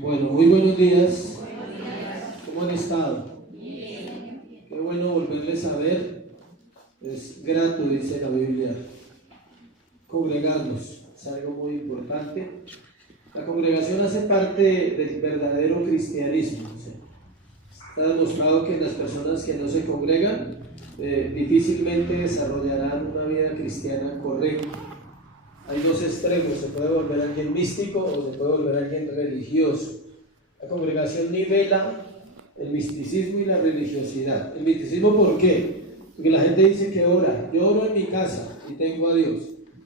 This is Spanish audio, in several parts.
Bueno, muy buenos días. ¿Cómo han estado? Qué bueno volverles a ver. Es grato, dice la Biblia, congregarnos. Es algo muy importante. La congregación hace parte del verdadero cristianismo. Está demostrado que las personas que no se congregan difícilmente desarrollarán una vida cristiana correcta. Hay dos extremos: se puede volver alguien místico o se puede volver alguien religioso. La congregación nivela el misticismo y la religiosidad. El misticismo, ¿por qué? Porque la gente dice que ora. Yo oro en mi casa y tengo a Dios.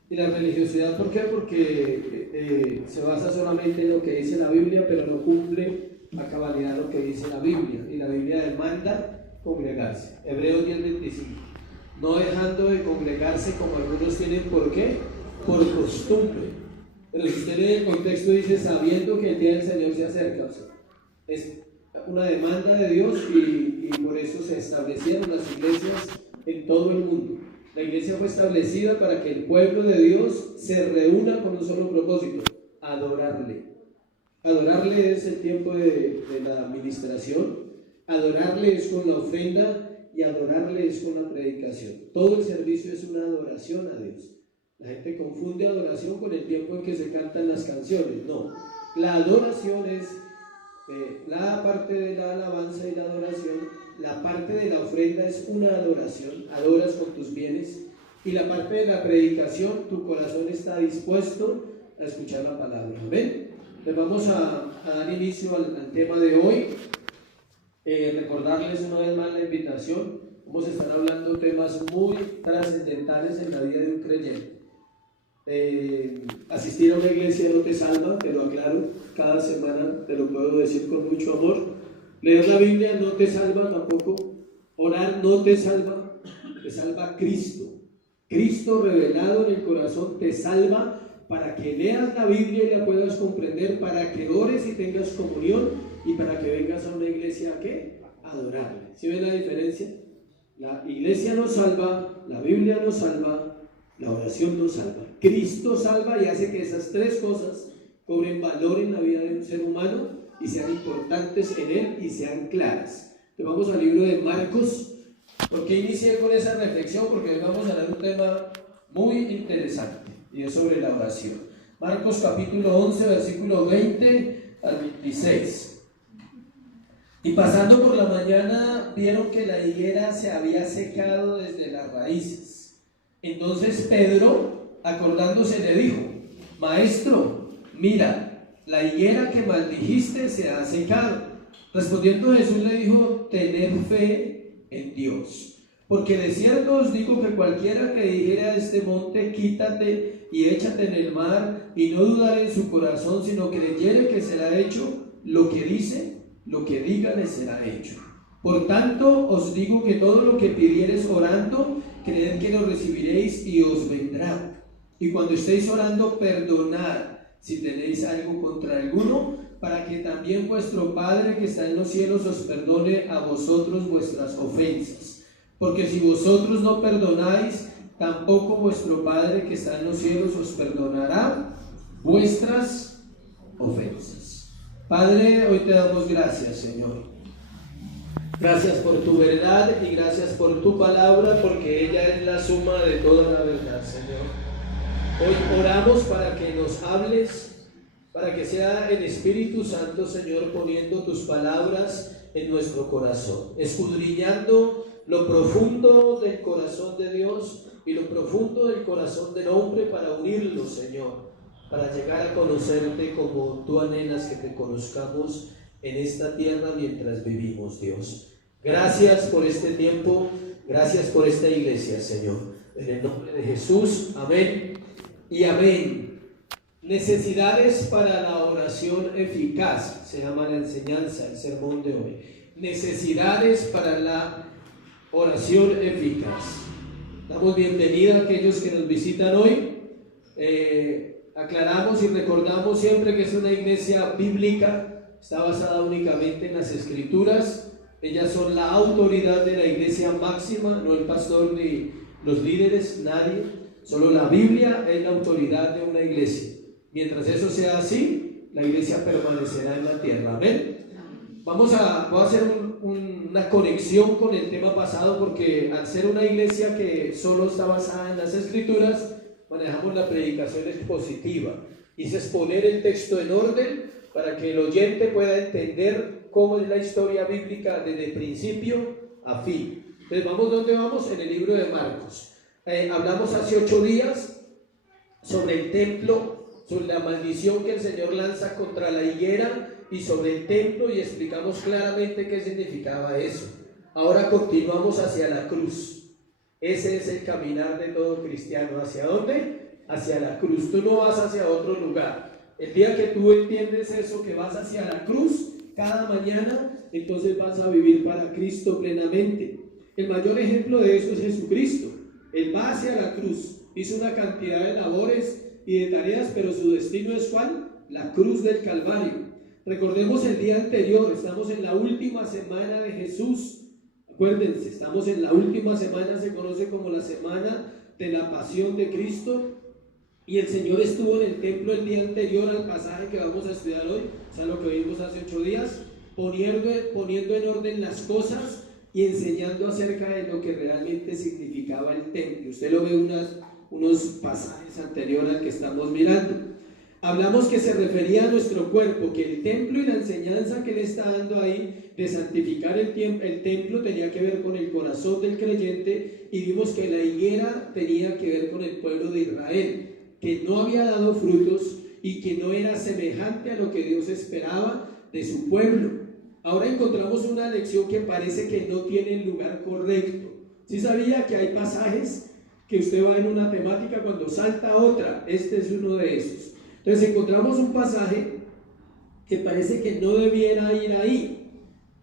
Y la religiosidad, ¿por qué? Porque se basa solamente en lo que dice la Biblia, pero no cumple a cabalidad lo que dice la Biblia. Y la Biblia demanda congregarse. Hebreos 10:25. No dejando de congregarse como algunos tienen. ¿Por qué? Por costumbre. Pero si usted lee el contexto, dice sabiendo que el día del Señor se acerca. O sea, es una demanda de Dios y por eso se establecieron las iglesias en todo el mundo. La iglesia fue establecida para que el pueblo de Dios se reúna con un solo propósito: adorarle. Adorarle es el tiempo de la administración, adorarle es con la ofrenda y adorarle es con la predicación. Todo el servicio es una adoración a Dios. La gente confunde adoración con el tiempo en que se cantan las canciones. No, la adoración es la parte de la alabanza y la adoración. La parte de la ofrenda es una adoración, adoras con tus bienes. Y la parte de la predicación, tu corazón está dispuesto a escuchar la palabra. ¿Ven? Entonces vamos a dar inicio al tema de hoy. Recordarles una vez más la invitación. Vamos a estar hablando temas muy trascendentales en la vida de un creyente. Asistir a una iglesia no te salva, te lo aclaro, cada semana te lo puedo decir con mucho amor. Leer la Biblia no te salva tampoco. Orar no te salva, te salva Cristo. Cristo revelado en el corazón te salva para que leas la Biblia y la puedas comprender, para que ores y tengas comunión y para que vengas a una iglesia ¿a qué? A adorarle. ¿Sí ven la diferencia? La iglesia nos salva, la Biblia nos salva, la oración nos salva. Cristo salva y hace que esas tres cosas cobren valor en la vida de un ser humano y sean importantes en él y sean claras. Entonces vamos al libro de Marcos. ¿Por qué inicié con esa reflexión? Porque hoy vamos a hablar de un tema muy interesante y es sobre la oración. Marcos capítulo 11, versículo 20 al 26. Y pasando por la mañana vieron que la higuera se había secado desde las raíces. Entonces Pedro, acordándose, le dijo: Maestro, mira, la higuera que maldijiste se ha secado. Respondiendo Jesús le dijo: tened fe en Dios, porque de cierto os digo que cualquiera que dijere a este monte: quítate y échate en el mar, y no dudare en su corazón, sino creyere que será hecho lo que dice, lo que diga le será hecho. Por tanto os digo que todo lo que pidiereis orando, creed que lo recibiréis y os vendrá. Y cuando estéis orando, perdonad si tenéis algo contra alguno, para que también vuestro Padre que está en los cielos os perdone a vosotros vuestras ofensas. Porque si vosotros no perdonáis, tampoco vuestro Padre que está en los cielos os perdonará vuestras ofensas. Padre, hoy te damos gracias, Señor. Gracias por tu verdad y gracias por tu palabra, porque ella es la suma de toda la verdad, Señor. Hoy oramos para que nos hables, para que sea el Espíritu Santo, Señor, poniendo tus palabras en nuestro corazón, escudriñando lo profundo del corazón de Dios y lo profundo del corazón del hombre para unirlo, Señor, para llegar a conocerte como tú anhelas que te conozcamos en esta tierra mientras vivimos, Dios. Gracias por este tiempo, gracias por esta iglesia, Señor. En el nombre de Jesús, amén y amén. Necesidades para la oración eficaz, se llama la enseñanza, el sermón de hoy. Necesidades para la oración eficaz. Damos bienvenida a aquellos que nos visitan hoy. Aclaramos y recordamos siempre que es una iglesia bíblica, está basada únicamente en las Escrituras. Ellas son la autoridad de la iglesia máxima, no el pastor ni los líderes, nadie. Solo la Biblia es la autoridad de una iglesia. Mientras eso sea así, la iglesia permanecerá en la tierra. Amén. Voy a hacer una conexión con el tema pasado, porque al ser una iglesia que solo está basada en las escrituras, manejamos la predicación expositiva. Y es poner el texto en orden para que el oyente pueda entender cómo es la historia bíblica desde principio a fin. Entonces, ¿dónde vamos? En el libro de Marcos. Hablamos hace 8 días sobre el templo, sobre la maldición que el Señor lanza contra la higuera y sobre el templo, y explicamos claramente qué significaba eso. Ahora continuamos hacia la cruz. Ese es el caminar de todo cristiano. ¿Hacia dónde? Hacia la cruz. Tú no vas hacia otro lugar. El día que tú entiendes eso, que vas hacia la cruz cada mañana, entonces vas a vivir para Cristo plenamente. El mayor ejemplo de eso es Jesucristo. Él va hacia la cruz, hizo una cantidad de labores y de tareas, pero su destino es ¿cuál? La cruz del Calvario. Recordemos el día anterior, estamos en la última semana de Jesús. Acuérdense, estamos en la última semana, se conoce como la semana de la pasión de Cristo. Y el Señor estuvo en el templo el día anterior al pasaje que vamos a estudiar hoy, o sea, lo que vimos hace 8 días, poniendo en orden las cosas y enseñando acerca de lo que realmente significaba el templo. Usted lo ve unos pasajes anteriores al que estamos mirando. Hablamos que se refería a nuestro cuerpo, que el templo y la enseñanza que Él está dando ahí de santificar el templo tenía que ver con el corazón del creyente, y vimos que la higuera tenía que ver con el pueblo de Israel, que no había dado frutos y que no era semejante a lo que Dios esperaba de su pueblo. Ahora encontramos una lección que parece que no tiene el lugar correcto. ¿Sí sabía que hay pasajes que usted va en una temática cuando salta a otra? Este es uno de esos. Entonces encontramos un pasaje que parece que no debiera ir ahí,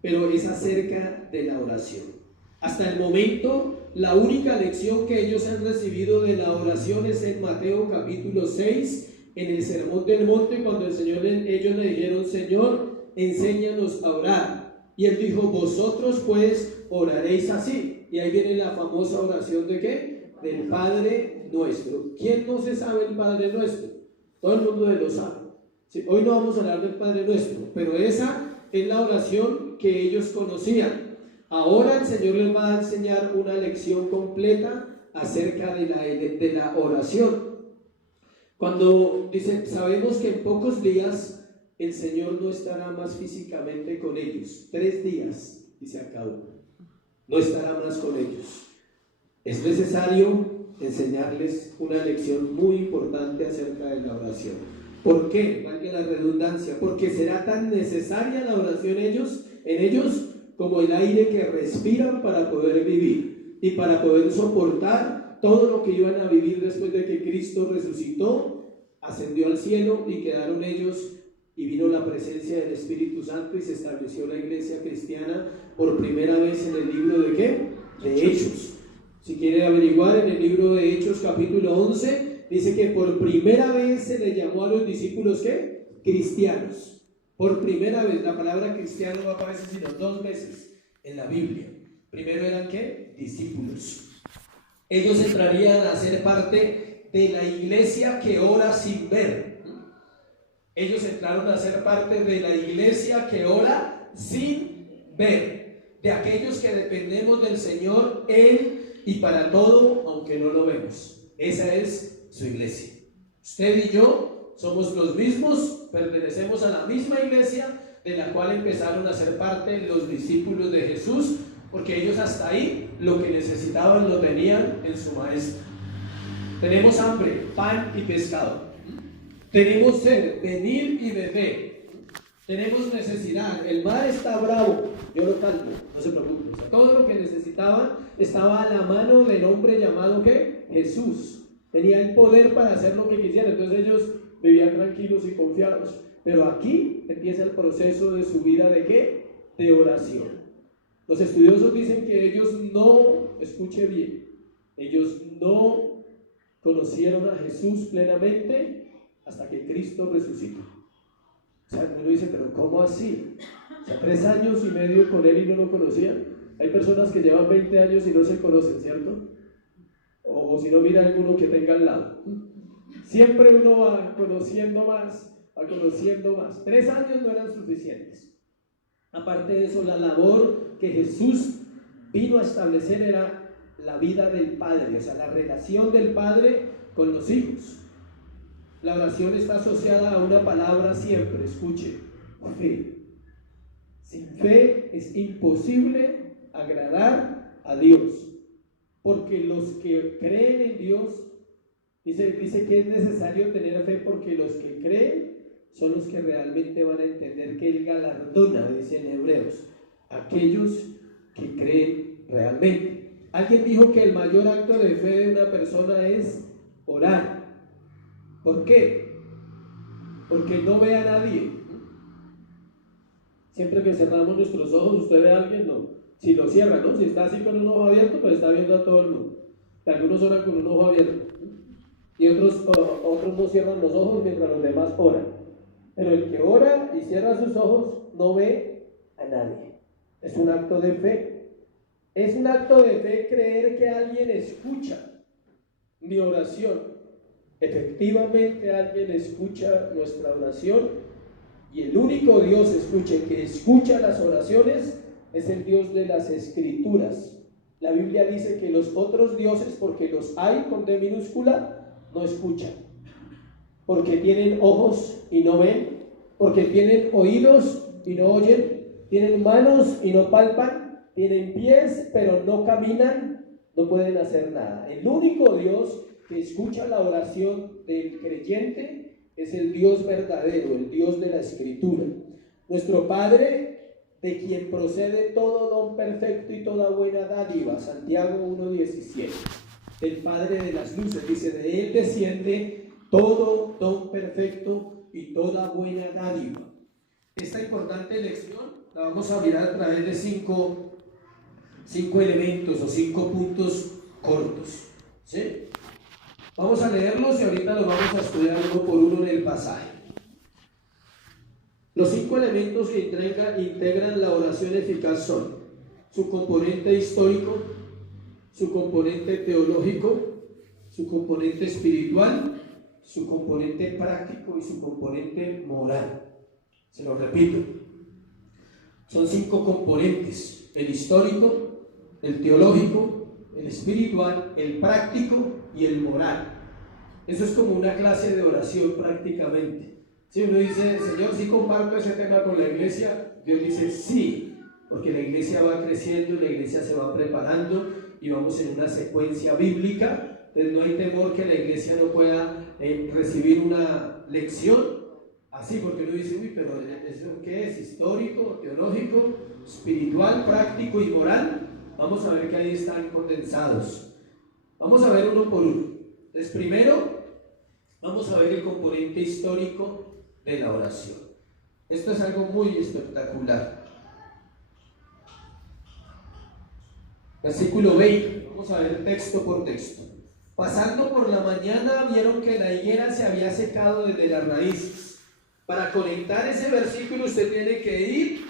pero es acerca de la oración. Hasta el momento, la única lección que ellos han recibido de la oración es en Mateo capítulo 6, en el Sermón del Monte, cuando ellos le dijeron: Señor, enséñanos a orar. Y Él dijo: vosotros pues oraréis así. Y ahí viene la famosa oración ¿de qué? Del Padre Nuestro. ¿Quién no se sabe el Padre Nuestro? Todo el mundo lo sabe. Sí, hoy no vamos a hablar del Padre Nuestro, pero esa es la oración que ellos conocían. Ahora el Señor les va a enseñar una lección completa acerca de la oración. Cuando dice: sabemos que en pocos días el Señor no estará más físicamente con ellos. 3 días, dice acá uno, no estará más con ellos. Es necesario enseñarles una lección muy importante acerca de la oración. ¿Por qué? Valga la redundancia. Porque será tan necesaria la oración en ellos como el aire que respiran para poder vivir y para poder soportar todo lo que iban a vivir después de que Cristo resucitó, ascendió al cielo y quedaron ellos, y vino la presencia del Espíritu Santo y se estableció la iglesia cristiana por primera vez en el libro ¿de qué? De Hechos. Si quiere averiguar, en el libro de Hechos capítulo 11 dice que por primera vez se le llamó a los discípulos ¿qué? Cristianos. Por primera vez. La palabra cristiano no aparece sino 2 veces en la Biblia. Primero eran ¿qué? Discípulos. Ellos entrarían a ser parte de la iglesia que ora sin ver. Ellos entraron a ser parte de la iglesia que ora sin ver. De aquellos que dependemos del Señor y para todo, aunque no lo vemos. Esa es su iglesia. Usted y yo somos los mismos, pertenecemos a la misma iglesia de la cual empezaron a ser parte los discípulos de Jesús, porque ellos hasta ahí lo que necesitaban lo tenían en su maestro. Tenemos hambre, pan y pescado. Tenemos sed, venir y beber. Tenemos necesidad, el mar está bravo, yo lo calmo, no se preocupen. O sea, todo lo que necesitaban estaba a la mano del hombre llamado ¿qué? Jesús. Tenía el poder para hacer lo que quisieran, entonces ellos vivían tranquilos y confiados. Pero aquí empieza el proceso de su vida ¿de qué? De oración. Los estudiosos dicen que ellos no, escuche bien, ellos no conocieron a Jesús plenamente hasta que Cristo resucitó. O sea, uno dice, pero ¿cómo así? O sea, 3 años y medio con Él y no lo conocían. Hay personas que llevan 20 años y no se conocen, ¿cierto? O si no, mira alguno que tenga al lado. Siempre uno va conociendo más a conociendo más. 3 años no eran suficientes. Aparte de eso, la labor que Jesús vino a establecer era la vida del Padre, o sea, la relación del Padre con los hijos. La oración está asociada a una palabra siempre, escuche, fe. Sin fe es imposible agradar a Dios, porque los que creen en Dios, dice que es necesario tener fe, porque los que creen son los que realmente van a entender que Él galardona, dice en Hebreos, aquellos que creen realmente. Alguien dijo que el mayor acto de fe de una persona es orar. ¿Por qué? Porque no ve a nadie. Siempre que cerramos nuestros ojos, ¿usted ve a alguien? No. Si lo cierra, ¿no? Si está así con un ojo abierto, pues está viendo a todo el mundo. Algunos oran con un ojo abierto y otros no cierran los ojos mientras los demás oran. Pero el que ora y cierra sus ojos no ve a nadie. Es un acto de fe. Es un acto de fe creer que alguien escucha mi oración. Efectivamente alguien escucha nuestra oración, y el único Dios, escuche, que escucha las oraciones es el Dios de las Escrituras. La Biblia dice que los otros dioses, porque los hay con D minúscula, no escuchan, porque tienen ojos y no ven, porque tienen oídos y no oyen, tienen manos y no palpan, tienen pies pero no caminan, no pueden hacer nada. El único Dios que escucha la oración del creyente es el Dios verdadero, el Dios de la Escritura. Nuestro Padre, de quien procede todo don perfecto y toda buena dádiva, Santiago 1:17. El Padre de las luces, dice, de Él desciende todo don perfecto y toda buena dádiva. Esta importante lección la vamos a mirar a través de cinco elementos o 5 puntos cortos, ¿sí? Vamos a leerlos y ahorita los vamos a estudiar uno por uno en el pasaje. Los 5 elementos que integran la oración eficaz son su componente histórico, su componente teológico, su componente espiritual, su componente práctico y su componente moral. Se lo repito. Son 5 componentes: el histórico, el teológico, el espiritual, el práctico y el moral. Eso es como una clase de oración prácticamente. Si uno dice, Señor, ¿sí comparto ese tema con la iglesia? Dios dice, sí, porque la iglesia va creciendo, la iglesia se va preparando y vamos en una secuencia bíblica. Entonces no hay temor que la iglesia no pueda recibir una lección así, porque uno dice, uy, pero ¿eso qué es? ¿Histórico, teológico, espiritual, práctico y moral? Vamos a ver que ahí están condensados. Vamos a ver uno por uno. Entonces, primero, vamos a ver el componente histórico de la oración. Esto es algo muy espectacular. Versículo 20. Vamos a ver texto por texto. Pasando por la mañana, vieron que la higuera se había secado desde las raíces. Para conectar ese versículo, usted tiene que ir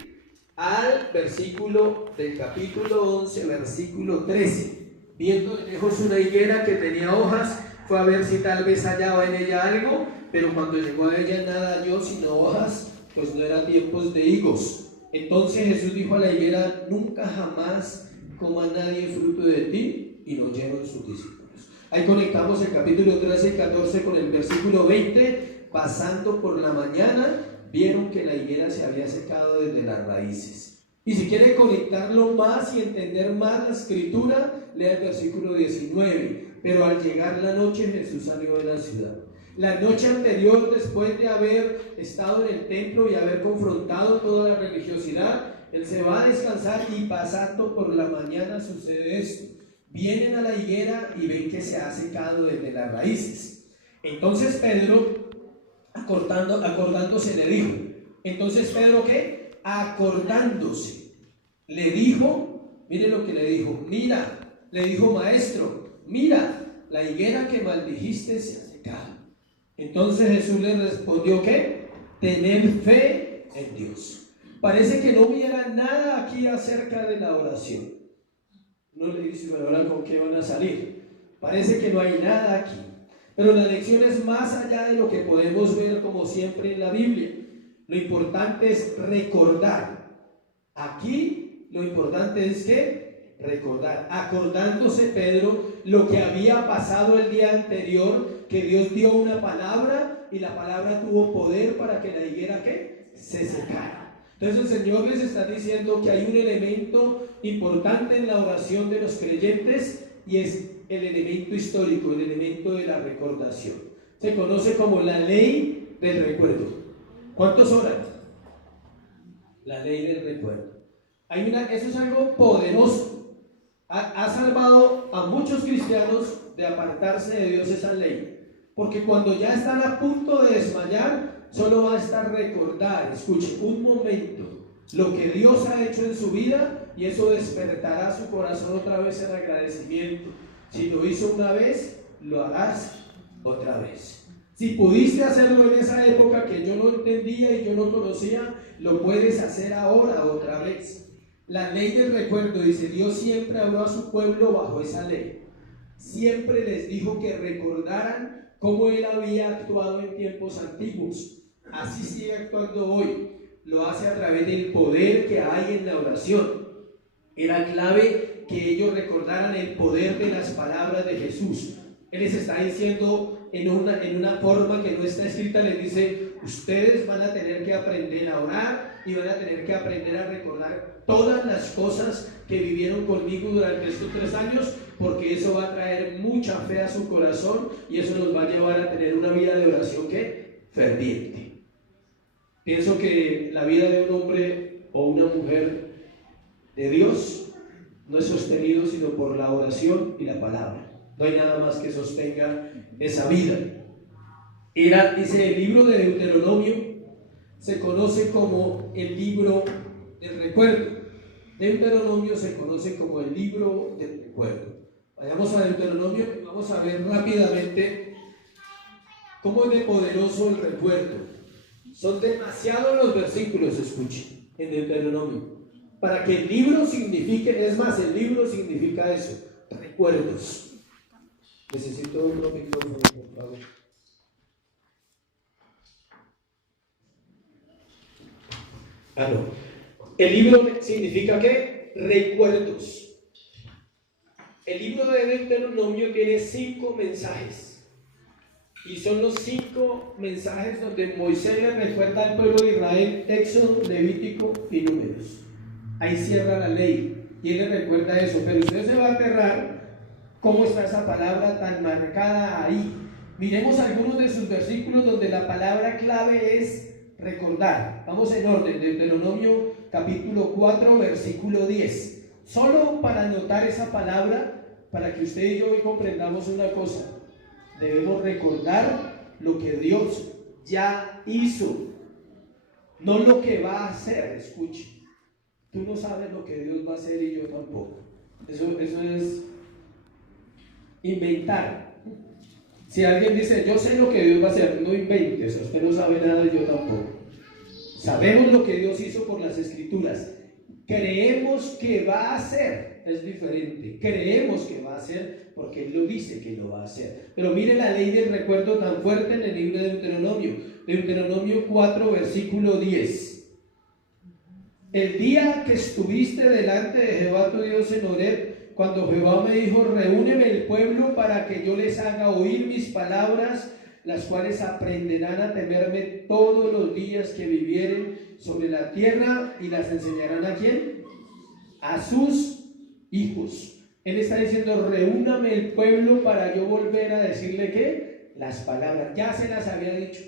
al versículo del capítulo 11, versículo 13. Viendo de lejos una higuera que tenía hojas, fue a ver si tal vez hallaba en ella algo, pero cuando llegó a ella nada halló sino hojas, pues no eran tiempos de higos. Entonces Jesús dijo a la higuera, nunca jamás coma nadie fruto de ti, y lo oyeron sus discípulos. Ahí conectamos el capítulo 13 y 14 con el versículo 20. Pasando por la mañana, vieron que la higuera se había secado desde las raíces. Y si quiere conectarlo más y entender más la escritura, lea el versículo 19. Pero al llegar la noche, Jesús salió de la ciudad. La noche anterior, después de haber estado en el templo y haber confrontado toda la religiosidad, Él se va a descansar, y pasando por la mañana sucede esto. Vienen a la higuera y ven que se ha secado desde las raíces. Entonces Pedro, acordándose, le dijo. Entonces Pedro, ¿qué? Acordándose, le dijo, mire lo que le dijo, mira, le dijo, maestro, mira, la higuera que maldijiste se ha secado. Entonces Jesús le respondió, ¿qué? Tener fe en Dios. Parece que no hubiera nada aquí acerca de la oración. No le dice, pero ahora ¿con qué van a salir? Parece que no hay nada aquí. Pero la lección es más allá de lo que podemos ver como siempre en la Biblia. Lo importante es recordar. Aquí lo importante es que recordar, acordándose Pedro lo que había pasado el día anterior, que Dios dio una palabra y la palabra tuvo poder para que la higuera ¿qué? Se secara. Entonces el Señor les está diciendo que hay un elemento importante en la oración de los creyentes y es el elemento histórico, el elemento de la recordación. Se conoce como la ley del recuerdo. ¿Cuántos oran? La ley del recuerdo. Eso es algo poderoso. Ha salvado a muchos cristianos de apartarse de Dios esa ley. Porque cuando ya están a punto de desmayar, solo basta recordar, escuche, un momento, lo que Dios ha hecho en su vida y eso despertará su corazón otra vez en agradecimiento. Si lo hizo una vez, lo harás otra vez. Si pudiste hacerlo en esa época que yo no entendía y yo no conocía, lo puedes hacer ahora otra vez. La ley del recuerdo, dice, Dios siempre habló a su pueblo bajo esa ley. Siempre les dijo que recordaran cómo Él había actuado en tiempos antiguos. Así sigue actuando hoy. Lo hace a través del poder que hay en la oración. Era clave que ellos recordaran el poder de las palabras de Jesús. Él les está diciendo en una forma que no está escrita, les dice, ustedes van a tener que aprender a orar y van a tener que aprender a recordar todas las cosas que vivieron conmigo durante estos 3 años, porque eso va a traer mucha fe a su corazón y eso nos va a llevar a tener una vida de oración que ferviente. Pienso que la vida de un hombre o una mujer de Dios no es sostenido sino por la oración y la palabra. No hay nada más que sostenga esa vida. Dice el libro de Deuteronomio, se conoce como el libro del recuerdo. Deuteronomio se conoce como el libro del recuerdo. Vayamos a Deuteronomio y vamos a ver rápidamente cómo es de poderoso el recuerdo. Son demasiados los versículos, escuchen, en Deuteronomio, para que el libro signifique, es más, el libro significa eso, recuerdos. Necesito un micrófono, por favor. No. El libro significa ¿qué? Recuerdos. El libro de Deuteronomio tiene 5 mensajes. Y son los 5 mensajes donde Moisés le recuerda al pueblo de Israel Éxodo, Levítico y Números. Ahí cierra la ley y él le recuerda eso. Pero usted se va a aterrar cómo está esa palabra tan marcada ahí. Miremos algunos de sus versículos donde la palabra clave es recordar. Vamos en orden. Deuteronomio capítulo 4 versículo 10. Solo para anotar esa palabra, para que usted y yo hoy comprendamos una cosa. Debemos recordar lo que Dios ya hizo, no lo que va a hacer. Escuche, tú no sabes lo que Dios va a hacer y yo tampoco. Eso es inventar. Si alguien dice, yo sé lo que Dios va a hacer, no inventes, usted no sabe nada y yo tampoco. Sabemos lo que Dios hizo por las Escrituras. Creemos que va a hacer, es diferente. Creemos que va a hacer porque Él lo dice que lo va a hacer. Pero mire la ley del recuerdo tan fuerte en el libro de Deuteronomio. Deuteronomio 4 versículo 10. El día que estuviste delante de Jehová tu Dios en Horeb, cuando Jehová me dijo, reúneme el pueblo para que yo les haga oír mis palabras, las cuales aprenderán a temerme todos los días que vivieren sobre la tierra, y las enseñarán ¿a quién? A sus hijos. Él está diciendo, reúname el pueblo para yo volver a decirle ¿qué? Las palabras. Ya se las había dicho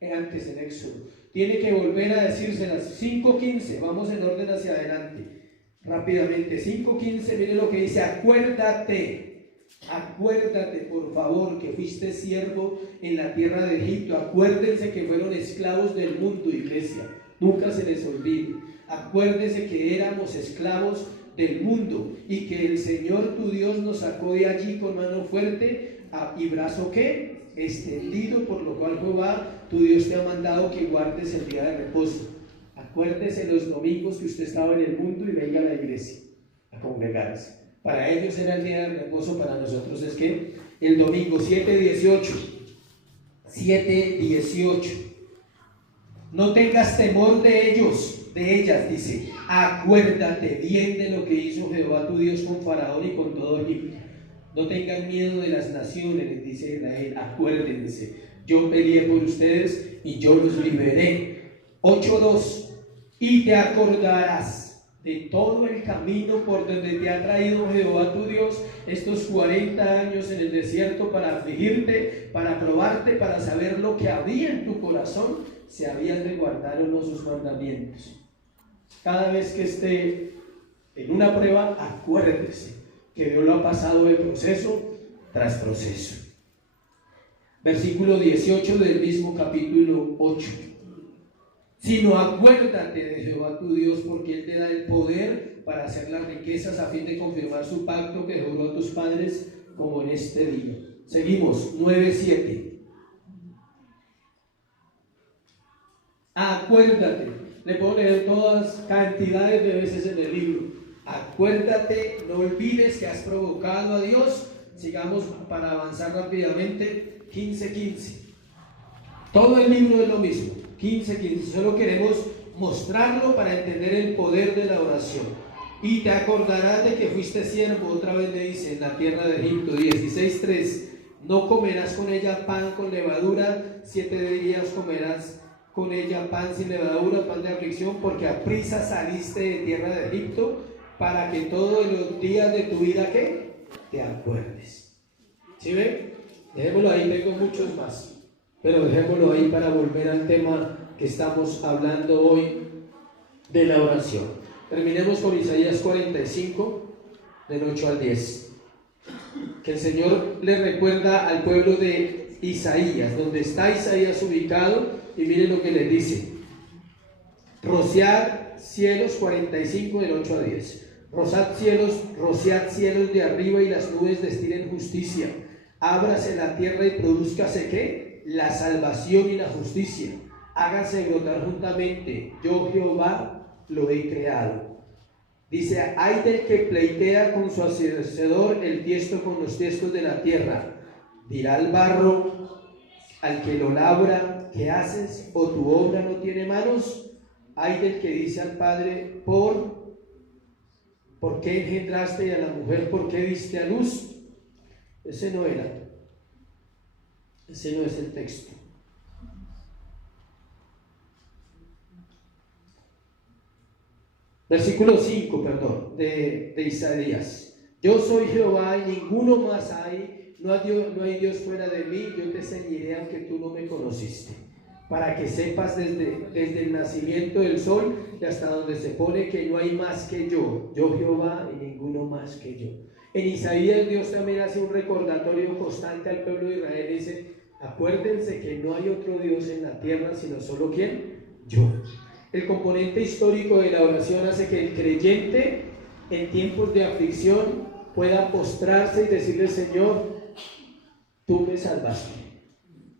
antes en Éxodo. Tiene que volver a decírselas. 5:15, vamos en orden hacia adelante. Rápidamente, 5:15, mire lo que dice, acuérdate, por favor, que fuiste siervo en la tierra de Egipto. Acuérdense que fueron esclavos del mundo, iglesia, nunca se les olvide. Acuérdense que éramos esclavos del mundo y que el Señor tu Dios nos sacó de allí con mano fuerte y brazo ¿qué? Extendido, por lo cual Jehová tu Dios te ha mandado que guardes el día de reposo. Acuérdese los domingos que usted estaba en el mundo y venga a la iglesia a congregarse. Para ellos era el día de reposo, para nosotros es que el domingo. 7:18. 7:18. No tengas temor de ellos, de ellas, dice. Acuérdate bien de lo que hizo Jehová tu Dios con Faraón y con todo Egipto. No tengan miedo de las naciones, dice Israel. Acuérdense, yo peleé por ustedes y yo los liberé. 8:2. Y te acordarás de todo el camino por donde te ha traído Jehová tu Dios estos 40 años en el desierto, para afligirte, para probarte, para saber lo que había en tu corazón, si habías de guardar o no sus mandamientos. Cada vez que esté en una prueba, acuérdese que Dios lo ha pasado de proceso tras proceso. Versículo 18 del mismo capítulo 8. Sino acuérdate de Jehová tu Dios, porque Él te da el poder para hacer las riquezas, a fin de confirmar su pacto que juró a tus padres, como en este día. Seguimos, 9:7. Acuérdate. Le puedo leer todas cantidades de veces en el libro. Acuérdate, no olvides que has provocado a Dios. Sigamos para avanzar rápidamente. 15:15. Todo el libro es lo mismo. 15:15. Solo queremos mostrarlo para entender el poder de la oración. Y te acordarás de que fuiste siervo, otra vez le dice, en la tierra de Egipto. 16:3. No comerás con ella pan con levadura, 7 días comerás con ella pan sin levadura, pan de aflicción, porque a prisa saliste de tierra de Egipto, para que todos los días de tu vida, ¿qué? Te acuerdes. ¿Sí ven? Dejémoslo ahí, tengo muchos más, pero dejémoslo ahí para volver al tema que estamos hablando hoy, de la oración. Terminemos con Isaías 45, del 8 al 10. Que el Señor le recuerda al pueblo de Isaías, donde está Isaías ubicado, y miren lo que les dice. Rociad cielos, 45 del 8 a 10. Rociad cielos de arriba y las nubes destilen justicia. Ábrase la tierra y produzcase ¿qué? La salvación y la justicia. Hágase brotar juntamente. Yo Jehová lo he creado. Dice, hay del que pleitea con su hacedor, el tiesto con los tiestos de la tierra. Dirá al barro, al que lo labra, ¿qué haces? ¿O tu obra no tiene manos? Hay del que dice al padre, ¿por qué engendraste? Y a la mujer, ¿por qué diste a luz? Ese no era. Ese no es el texto. Versículo 5, perdón, de Isaías. Yo soy Jehová y ninguno más hay, no hay Dios fuera de mí, yo te ceñiré aunque tú no me conociste, para que sepas desde el nacimiento del sol y hasta donde se pone que no hay más que yo Jehová y ninguno más que yo. En Isaías Dios también hace un recordatorio constante al pueblo de Israel, dice, acuérdense que no hay otro Dios en la tierra sino solo ¿quién? Yo. El componente histórico de la oración hace que el creyente en tiempos de aflicción pueda postrarse y decirle, Señor, tú me salvaste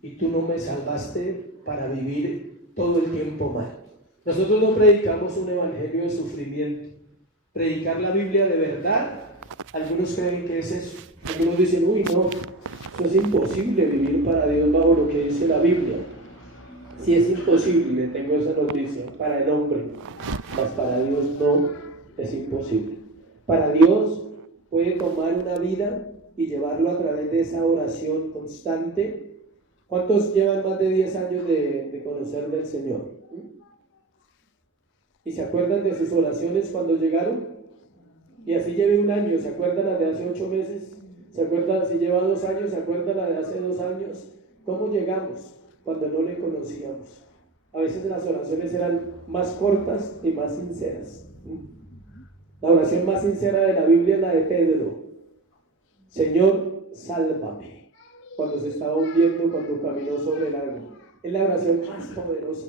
y tú no me salvaste para vivir todo el tiempo mal. Nosotros no predicamos un evangelio de sufrimiento. Predicar la Biblia de verdad, algunos creen que es eso. Algunos dicen, uy, no, eso es imposible vivir para Dios bajo lo que dice la Biblia. Si es imposible, tengo esa noticia, para el hombre, mas para Dios no es imposible. Para Dios puede tomar una vida y llevarlo a través de esa oración constante. ¿Cuántos llevan más de 10 años de conocer del Señor? ¿Y se acuerdan de sus oraciones cuando llegaron? Y así lleve un año, ¿se acuerdan las de hace 8 meses? ¿Se acuerdan si lleva 2 años? ¿Se acuerdan la de hace 2 años? ¿Cómo llegamos? Cuando no le conocíamos. A veces las oraciones eran más cortas y más sinceras. La oración más sincera de la Biblia es la de Pedro. Señor, sálvame. Cuando se estaba hundiendo, cuando caminó sobre el agua. Es la oración más poderosa.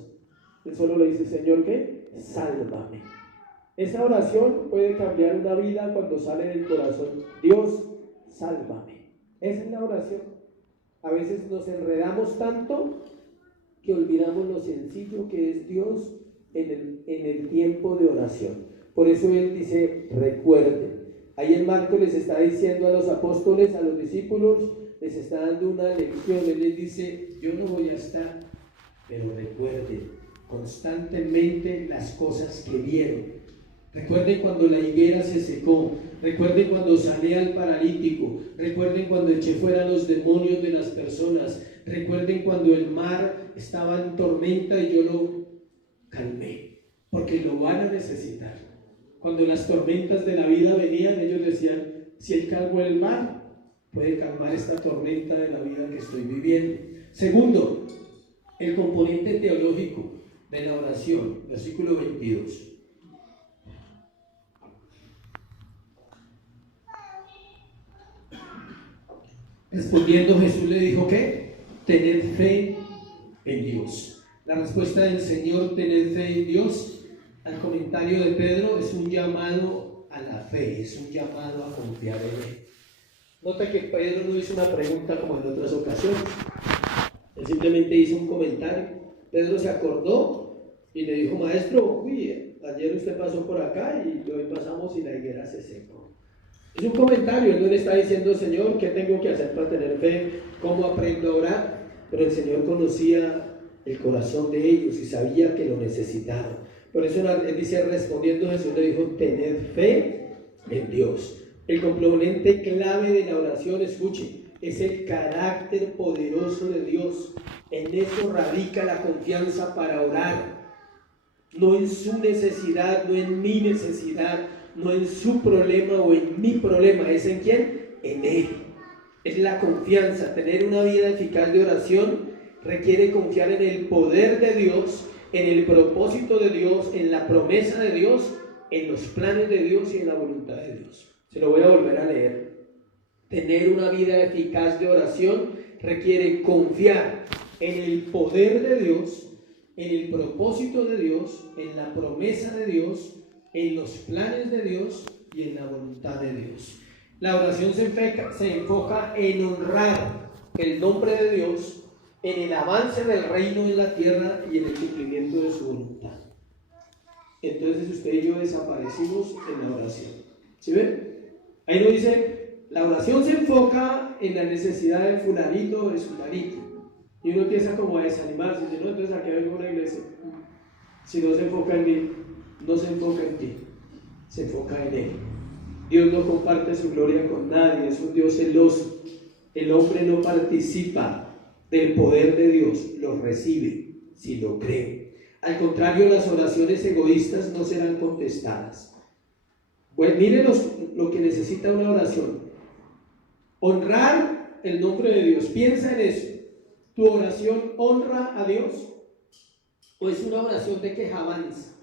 Él solo le dice, Señor, ¿qué? Sálvame. Esa oración puede cambiar una vida cuando sale del corazón. Dios, sálvame. Esa es la oración. A veces nos enredamos tanto que olvidamos lo sencillo que es Dios en el tiempo de oración. Por eso Él dice, recuerden. Ahí en Marcos les está diciendo a los apóstoles, a los discípulos, les está dando una lección. Él les dice, yo no voy a estar, pero recuerden constantemente las cosas que vieron. Recuerden cuando la higuera se secó, recuerden cuando sané al paralítico, recuerden cuando eché fuera los demonios de las personas, recuerden cuando el mar estaba en tormenta y yo lo calmé, porque lo van a necesitar. Cuando las tormentas de la vida venían, ellos decían, si Él calmó el mar, puede calmar esta tormenta de la vida que estoy viviendo. Segundo, el componente teológico de la oración, versículo 22. Respondiendo Jesús le dijo, ¿qué? Tened fe en Dios. La respuesta del Señor, tened fe en Dios, al comentario de Pedro, es un llamado a la fe, es un llamado a confiar en Él. Nota que Pedro no hizo una pregunta como en otras ocasiones, él simplemente hizo un comentario. Pedro se acordó y le dijo, maestro, ayer usted pasó por acá y hoy pasamos y la higuera se secó. Es un comentario, él no le está diciendo, Señor, ¿qué tengo que hacer para tener fe? ¿Cómo aprendo a orar? Pero el Señor conocía el corazón de ellos y sabía que lo necesitaban. Por eso él dice, respondiendo Jesús le dijo, tened fe en Dios. El componente clave de la oración, escuche, es el carácter poderoso de Dios. En eso radica la confianza para orar. No en su necesidad, no en mi necesidad, no en su problema o en mi problema. ¿Es en quién? En Él. Es la confianza. Tener una vida eficaz de oración requiere confiar en el poder de Dios, en el propósito de Dios, en la promesa de Dios, en los planes de Dios y en la voluntad de Dios. Se lo voy a volver a leer. Tener una vida eficaz de oración requiere confiar en el poder de Dios, en el propósito de Dios, en la promesa de Dios, en los planes de Dios y en la voluntad de Dios. La oración se enfoca en honrar el nombre de Dios, en el avance del reino en la tierra y en el cumplimiento de su voluntad. Entonces usted y yo desaparecimos en la oración. ¿Sí ven? Ahí nos dice, la oración se enfoca en la necesidad de fulanito o de sultanito. Y uno empieza como a desanimarse, dice, no, entonces aquí vengo a una iglesia. Si no se enfoca en mí, no se enfoca en ti, se enfoca en Él. Dios no comparte su gloria con nadie, es un Dios celoso. El hombre no participa del poder de Dios, lo recibe si lo cree. Al contrario, las oraciones egoístas no serán contestadas. Pues miren lo que necesita una oración: honrar el nombre de Dios. Piensa en eso. ¿Tu oración honra a Dios o es una oración de quejabanza?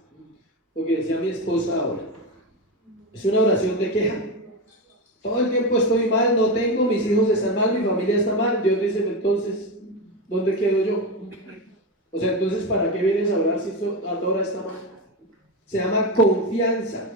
Lo que decía mi esposa ahora, es una oración de queja. Todo el tiempo estoy mal, no tengo, mis hijos están mal, mi familia está mal. Dios dice, entonces, ¿dónde quedo yo? O sea, entonces, ¿para qué vienes a orar si a toda hora está mal? Se llama confianza.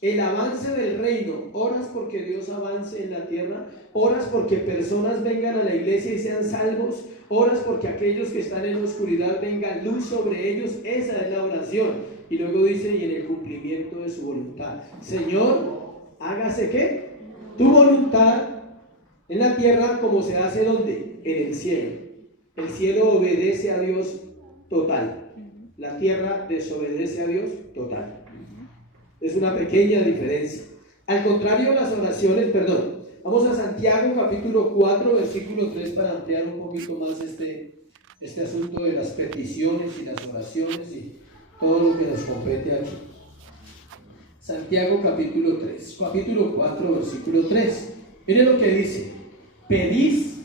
El avance del reino. Oras porque Dios avance en la tierra, oras porque personas vengan a la iglesia y sean salvos, oras porque aquellos que están en la oscuridad venga luz sobre ellos. Esa es la oración. Y luego dice, y en el cumplimiento de su voluntad. Señor, hágase ¿qué? Tu voluntad en la tierra como se hace ¿dónde? En el cielo. El cielo obedece a Dios total. La tierra desobedece a Dios total. Es una pequeña diferencia. Al contrario, las oraciones, vamos a Santiago capítulo 4, versículo 3 para ampliar un poquito más este asunto de las peticiones y las oraciones y todo lo que nos compete aquí. Santiago capítulo 4, versículo 3. Miren lo que dice: pedís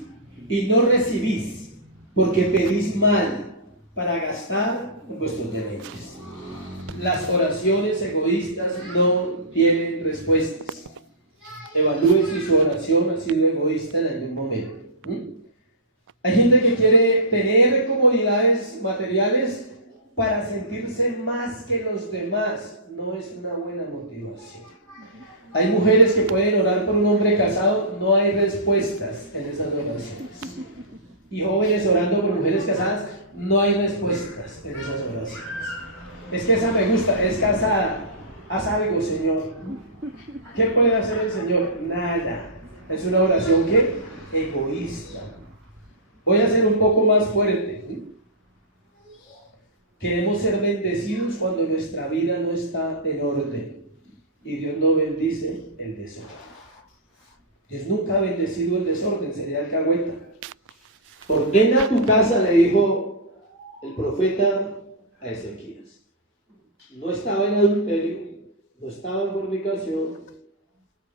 y no recibís, porque pedís mal para gastar en vuestros deleites. Las oraciones egoístas no tienen respuestas. Evalúe si su oración ha sido egoísta en algún momento. Hay gente que quiere tener comodidades materiales para sentirse más que los demás. No es una buena motivación. Hay mujeres que pueden orar por un hombre casado, no hay respuestas en esas oraciones. Y jóvenes orando por mujeres casadas, no hay respuestas en esas oraciones. Es que esa me gusta, es casada. Haz algo, Señor. ¿Qué puede hacer el Señor? Nada. Es una oración que egoísta. Voy a ser un poco más fuerte. Queremos ser bendecidos cuando nuestra vida no está en orden. Y Dios no bendice el desorden. Dios nunca ha bendecido el desorden, sería alcahueta. Ordena tu casa, le dijo el profeta a Ezequías. No estaba en adulterio, no estaba en fornicación,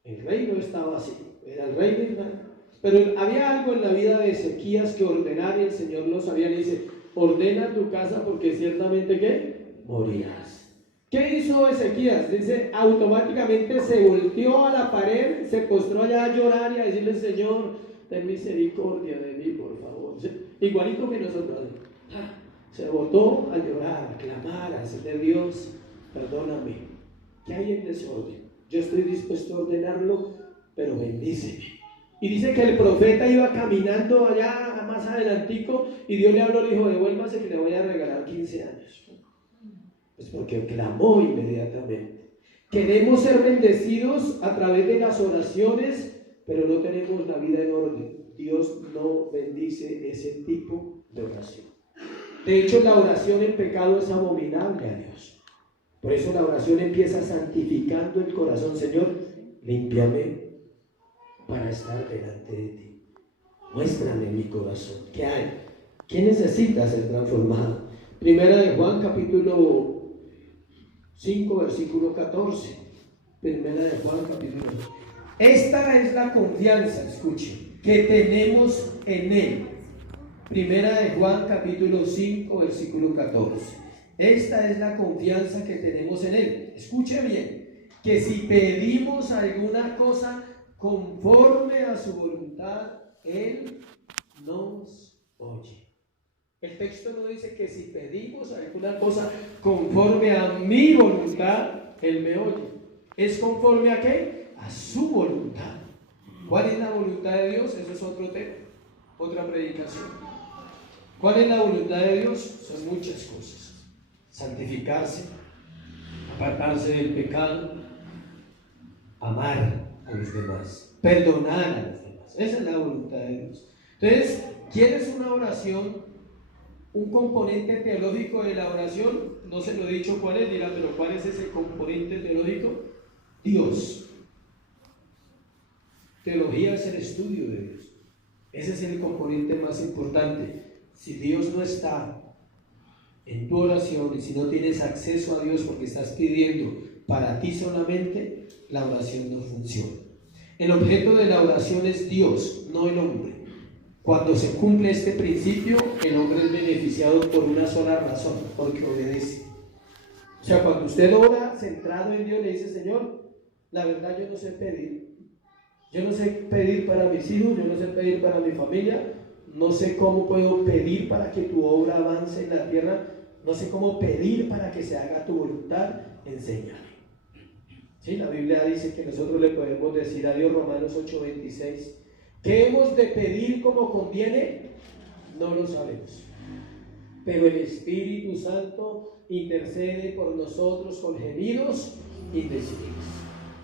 el rey no estaba así, era el rey de Israel. Pero había algo en la vida de Ezequías que ordenar y el Señor lo sabía. Le dice, ordena tu casa porque ciertamente ¿qué? Morirás. ¿Qué hizo Ezequías? Dice, automáticamente se volteó a la pared, se postró allá a llorar y a decirle, Señor, ten misericordia de mí, por favor. Igualito que nosotros. Se botó a llorar, a clamar, a decirle, Dios, perdóname. ¿Qué hay en desorden? Yo estoy dispuesto a ordenarlo, pero bendíceme. Y dice que el profeta iba caminando allá más adelantico y Dios le habló, le dijo, devuélvase que le voy a regalar 15 años. Pues porque clamó inmediatamente. Queremos ser bendecidos a través de las oraciones, pero no tenemos la vida en orden. Dios no bendice ese tipo de oración. De hecho, la oración en pecado es abominable a Dios. Por eso la oración empieza santificando el corazón. Señor, límpiame para estar delante de ti. Muéstrame mi corazón. ¿Qué hay? ¿Qué necesita ser transformado? Primera de Juan, capítulo 5, versículo 14. Primera de Juan, capítulo 5. Esta es la confianza, escuchen, que tenemos en Él. Primera de Juan, capítulo 5, versículo 14. Esta es la confianza que tenemos en Él. Escuche bien, que si pedimos alguna cosa conforme a su voluntad, Él nos oye. El texto no dice que si pedimos alguna cosa conforme a mi voluntad, Él me oye. ¿Es conforme a qué? A su voluntad. ¿Cuál es la voluntad de Dios? Eso es otro tema, otra predicación. ¿Cuál es la voluntad de Dios? Son muchas cosas. Santificarse, apartarse del pecado, amar a los demás, perdonar a los demás. Esa es la voluntad de Dios. Entonces, ¿quieres una oración? Un componente teológico de la oración, no se lo he dicho cuál es, dirá, pero ¿cuál es ese componente teológico? Dios. Teología es el estudio de Dios. Ese es el componente más importante. Si Dios no está en tu oración y si no tienes acceso a Dios porque estás pidiendo para ti solamente, la oración no funciona. El objeto de la oración es Dios, no el hombre. Cuando se cumple este principio, el hombre es beneficiado por una sola razón, porque obedece. O sea, cuando usted ora centrado en Dios, le dice, Señor, la verdad yo no sé pedir. Yo no sé pedir para mis hijos, yo no sé pedir para mi familia, no sé cómo puedo pedir para que tu obra avance en la tierra, no sé cómo pedir para que se haga tu voluntad, enséñame. ¿Sí? La Biblia dice que nosotros le podemos decir a Dios, Romanos 8:26, ¿qué hemos de pedir como conviene? No lo sabemos. Pero el Espíritu Santo intercede por nosotros con gemidos indecibles.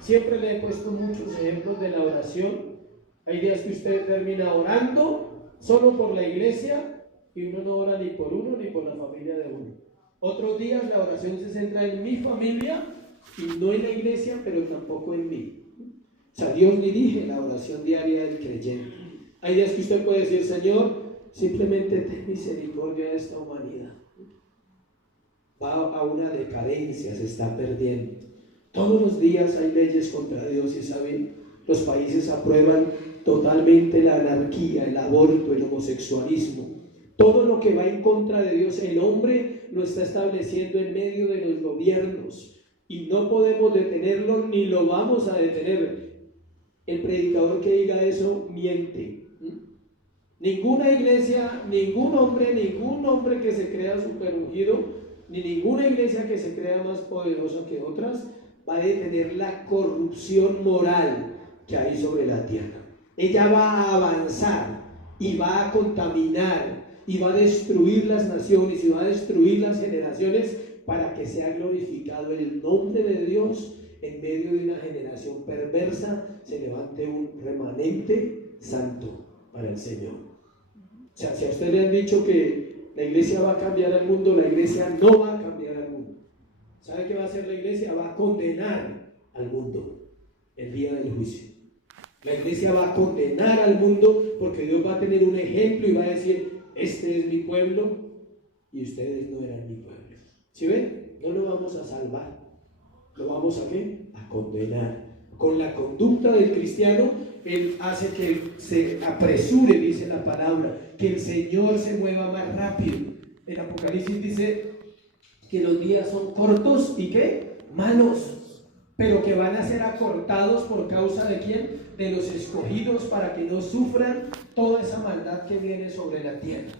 Siempre le he puesto muchos ejemplos de la oración. Hay días que usted termina orando solo por la iglesia y uno no ora ni por uno ni por la familia de uno. Otros días la oración se centra en mi familia y no en la iglesia, pero tampoco en mí. O sea, Dios dirige la oración diaria del creyente. Hay días que usted puede decir, Señor, simplemente ten misericordia de esta humanidad. Va a una decadencia, se está perdiendo. Todos los días hay leyes contra Dios y saben, los países aprueban totalmente la anarquía, el aborto, el homosexualismo. Todo lo que va en contra de Dios, el hombre lo está estableciendo en medio de los gobiernos y no podemos detenerlo ni lo vamos a detener. El predicador que diga eso miente. Ninguna iglesia, ningún hombre que se crea super ungido, ni ninguna iglesia que se crea más poderosa que otras, va a detener la corrupción moral que hay sobre la tierra. Ella va a avanzar y va a contaminar y va a destruir las naciones y va a destruir las generaciones para que sea glorificado el nombre de Dios. En medio de una generación perversa se levante un remanente santo. para el Señor. O sea, si a usted le han dicho que la iglesia va a cambiar al mundo, la iglesia no va a cambiar al mundo. ¿Sabe qué va a hacer la iglesia? Va a condenar al mundo el día del juicio. La iglesia va a condenar al mundo porque Dios va a tener un ejemplo y va a decir: este es mi pueblo y ustedes no eran mi pueblo. ¿Sí ven? No lo vamos a salvar. ¿Lo vamos a qué? A condenar. Con la conducta del cristiano, él hace que se apresure, dice la palabra, que el Señor se mueva más rápido. El Apocalipsis dice que los días son cortos y ¿qué? Malos, pero que van a ser acortados por causa de ¿quién? De los escogidos, para que no sufran toda esa maldad que viene sobre la tierra.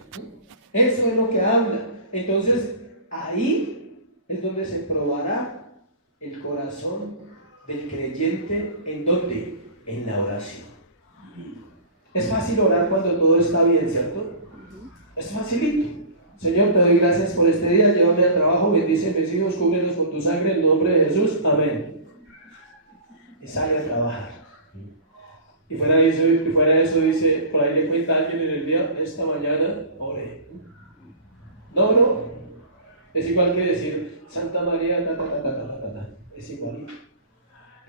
Eso es lo que habla. Entonces, ahí es donde se probará el corazón del creyente. ¿En dónde? En la oración. Es fácil orar cuando todo está bien, ¿cierto? Es facilito. Señor, te doy gracias por este día, llévame al trabajo, bendice a mis hijos, cúbrelos con tu sangre, en el nombre de Jesús, amén. Y sale a trabajar. Y fuera de eso dice, por ahí le cuenta a alguien en el día: esta mañana oré. No, es igual que decir Santa María, es igualito.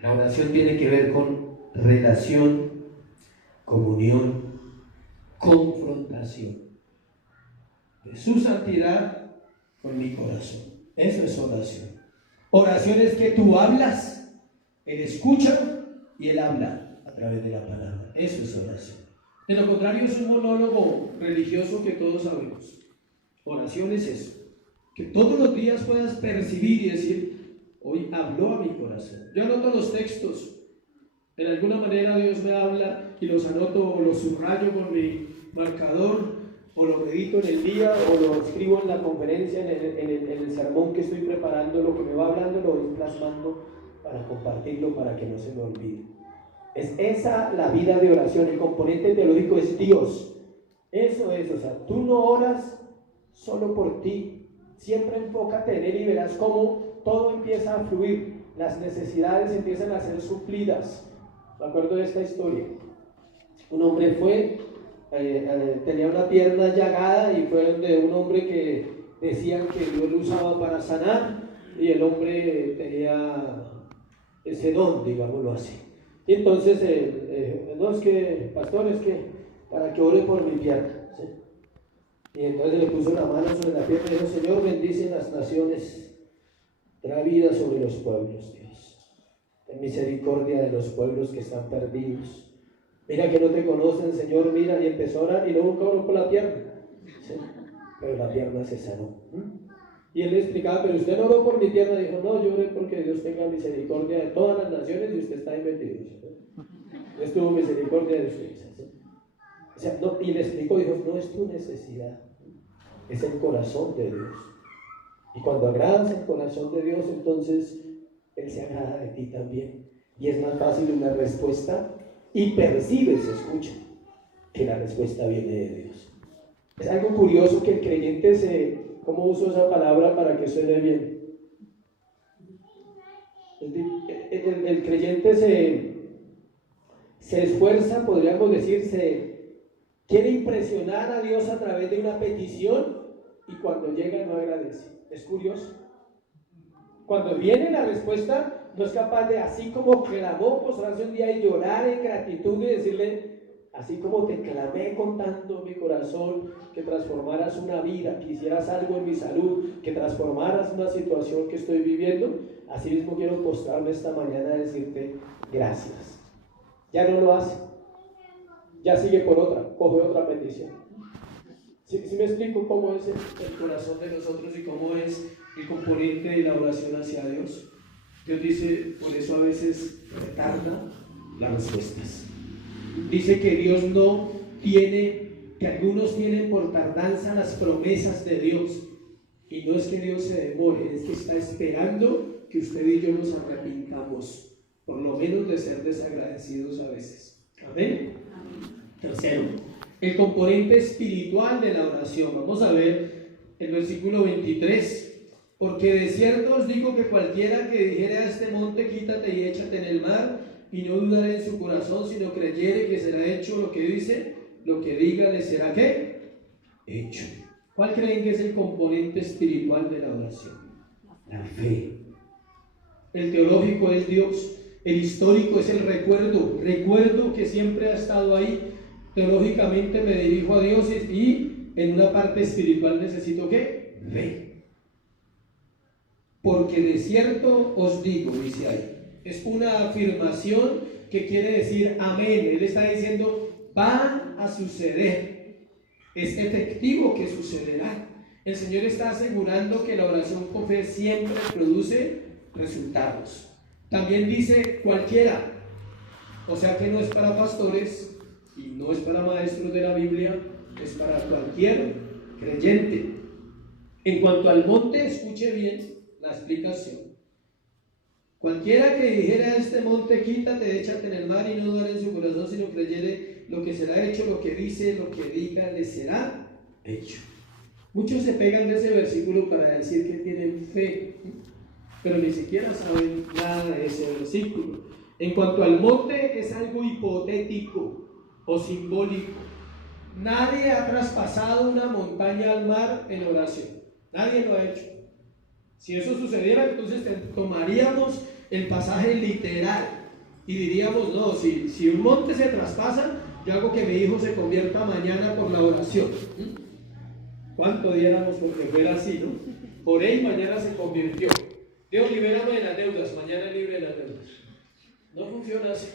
La oración tiene que ver con relación, comunión, confrontación de su santidad con mi corazón. Eso es oración. Oración es que tú hablas, Él escucha y Él habla a través de la palabra. Eso es oración. De lo contrario, es un monólogo religioso que todos sabemos. Oración es eso, que todos los días puedas percibir y decir: hoy habló a mi corazón. Yo anoto los textos, de alguna manera Dios me habla y los anoto o los subrayo con mi marcador, o lo medito en el día, o lo escribo en la conferencia, en el sermón que estoy preparando. Lo que me va hablando lo voy plasmando para compartirlo, para que no se me olvide. Es esa la vida de oración. El componente teológico es Dios. Eso es, o sea, tú no oras solo por ti. Siempre enfócate en Él y verás cómo todo empieza a fluir. Las necesidades empiezan a ser suplidas. Me acuerdo de esta historia. Un hombre tenía una pierna llagada y fue donde un hombre que decían que Dios lo usaba para sanar, y el hombre tenía ese don, digámoslo así. Y entonces, no, es que, pastor, es que para que ore por mi pierna, ¿sí? Y entonces le puso la mano sobre la pierna y dijo: Señor, bendice las naciones, trae vida sobre los pueblos, Dios. Ten misericordia de los pueblos que están perdidos. Mira que no te conocen, Señor, mira. Y empezó a orar y luego oró por la pierna, ¿sí? Pero la pierna se sanó. Y él le explicaba: pero usted no oró por mi pierna. Dijo: no, yo oré porque Dios tenga misericordia de todas las naciones y usted está ahí metido, ¿sí? Dios tuvo misericordia de ustedes, ¿sí? O sea, no, y le explicó, dijo: no es tu necesidad, es el corazón de Dios. Y cuando agradas el corazón de Dios, entonces Él se agrada de ti también. Y es más fácil una respuesta, y percibes, escucha, que la respuesta viene de Dios. Es algo curioso que el creyente ¿cómo uso esa palabra para que suene bien? El creyente se esfuerza, podríamos decir, quiere impresionar a Dios a través de una petición, y cuando llega no agradece. Es curioso. Cuando viene la respuesta, no es capaz de, así como clamó, postrarse un día y llorar en gratitud y decirle: así como te clamé con tanto mi corazón, que transformaras una vida, que hicieras algo en mi salud, que transformaras una situación que estoy viviendo, así mismo quiero postrarme esta mañana a decirte gracias. Ya no lo hace, ya sigue por otra, coge otra petición. ¿Sí me explico cómo es el corazón de nosotros y cómo es el componente de la oración hacia Dios? Dios dice, por eso a veces retarda las respuestas. Dice que Dios no tiene, que algunos tienen por tardanza las promesas de Dios. Y no es que Dios se demore, es que está esperando que usted y yo nos arrepintamos, por lo menos de ser desagradecidos a veces. Amén. Tercero, el componente espiritual de la oración. Vamos a ver el versículo 23. Porque de cierto os digo que cualquiera que dijere a este monte: quítate y échate en el mar, y no dudará en su corazón, sino creyere que será hecho lo que dice, lo que diga le será ¿qué? Hecho. ¿Cuál creen que es el componente espiritual de la oración? La fe. El teológico es Dios, el histórico es el recuerdo que siempre ha estado ahí. Teológicamente me dirijo a Dios y en una parte espiritual necesito ¿qué? Fe. Porque de cierto os digo, dice ahí, es una afirmación que quiere decir amén. Él está diciendo, va a suceder, es efectivo que sucederá. El Señor está asegurando que la oración con fe siempre produce resultados. También dice cualquiera, o sea que no es para pastores y no es para maestros de la Biblia, es para cualquier creyente. En cuanto al monte, escuche bien la explicación. Cualquiera que dijera a este monte, quítate, échate en el mar, y no dudar en su corazón, sino creyere lo que será hecho, lo que dice, lo que diga, le será hecho. Muchos se pegan de ese versículo para decir que tienen fe, pero ni siquiera saben nada de ese versículo. En cuanto al monte, es algo hipotético o simbólico. Nadie ha traspasado una montaña al mar en oración. Nadie lo ha hecho. Si eso sucediera, entonces tomaríamos el pasaje literal y diríamos, no, si un monte se traspasa, yo hago que mi hijo se convierta mañana por la oración. ¿Cuánto diéramos porque fuera así, no? Oré y mañana se convirtió. Dios, libérame de las deudas, mañana libre de las deudas. No funciona así.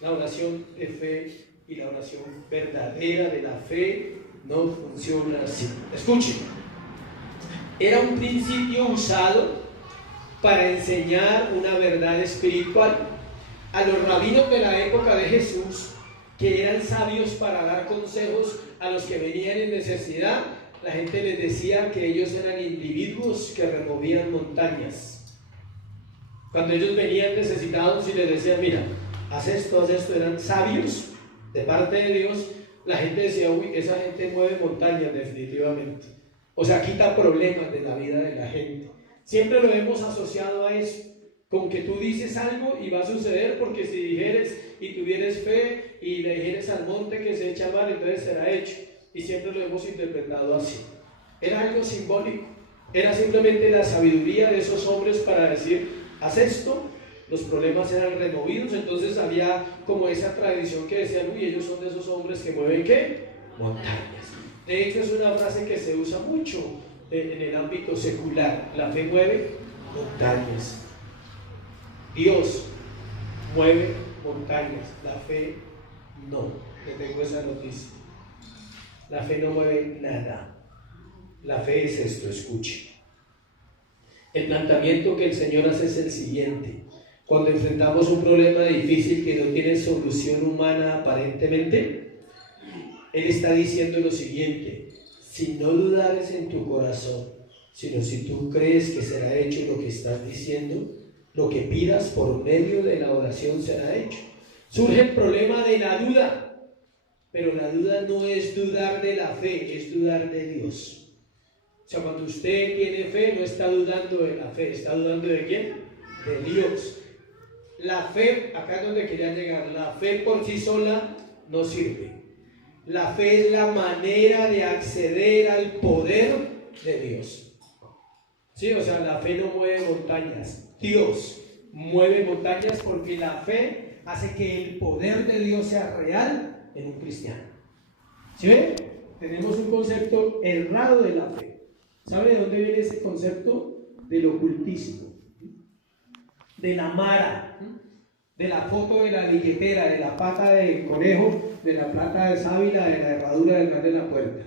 La oración de fe y la oración verdadera de la fe no funciona así. Escuchen, era un principio usado para enseñar una verdad espiritual. A los rabinos de la época de Jesús, que eran sabios para dar consejos a los que venían en necesidad, la gente les decía que ellos eran individuos que removían montañas. Cuando ellos venían necesitados y les decían, mira, haz esto, eran sabios de parte de Dios, la gente decía, uy, esa gente mueve montañas definitivamente. O sea, quita problemas de la vida de la gente. Siempre lo hemos asociado a eso, con que tú dices algo y va a suceder, porque si dijeres y tuvieres fe y le dijeres al monte que se echa mal, entonces será hecho. Y siempre lo hemos interpretado así. Era algo simbólico, era simplemente la sabiduría de esos hombres para decir, haz esto, los problemas eran removidos. Entonces había como esa tradición que decían, uy, ellos son de esos hombres que mueven ¿qué? Montañas. De hecho es una frase que se usa mucho en el ámbito secular. La fe mueve montañas. Dios mueve montañas, la fe no. Le tengo esa noticia. La fe no mueve nada. La fe es esto, escuche. El planteamiento que el Señor hace es el siguiente. Cuando enfrentamos un problema difícil que no tiene solución humana aparentemente, Él está diciendo lo siguiente: si no dudares en tu corazón, sino si tú crees que será hecho lo que estás diciendo, lo que pidas por medio de la oración será hecho. Surge el problema de la duda, pero la duda no es dudar de la fe, es dudar de Dios. O sea, cuando usted tiene fe, no está dudando de la fe, está dudando ¿de quién? De Dios. La fe, acá es donde quería llegar, la fe por sí sola no sirve. La fe es la manera de acceder al poder de Dios. Sí, o sea, la fe no mueve montañas, Dios mueve montañas, porque la fe hace que el poder de Dios sea real en un cristiano. ¿Sí ven? Tenemos un concepto errado de la fe. ¿Sabe de dónde viene ese concepto? Del ocultismo, de la mara, de la foto de la billetera, de la pata de conejo, de la plata de sábila, de la herradura del mar de la puerta.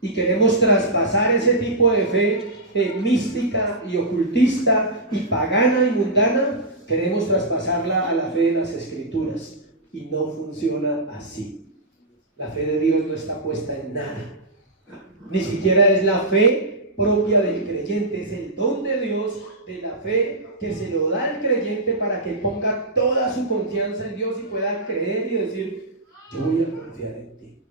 Y queremos traspasar ese tipo de fe mística y ocultista y pagana y mundana, queremos traspasarla a la fe de las Escrituras, y no funciona así. La fe de Dios no está puesta en nada, ni siquiera es la fe propia del creyente, es el don de Dios de la fe que se lo da al creyente para que ponga toda su confianza en Dios y pueda creer y decir, yo voy a confiar en ti.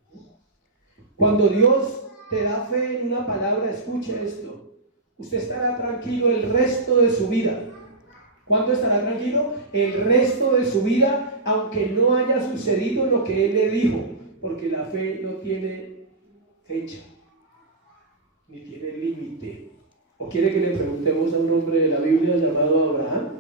Cuando Dios te da fe en una palabra, escuche esto, usted estará tranquilo el resto de su vida. ¿Cuándo estará tranquilo? El resto de su vida, aunque no haya sucedido lo que Él le dijo, porque la fe no tiene fecha, ni tiene límite. ¿O quiere que le preguntemos a un hombre de la Biblia llamado Abraham,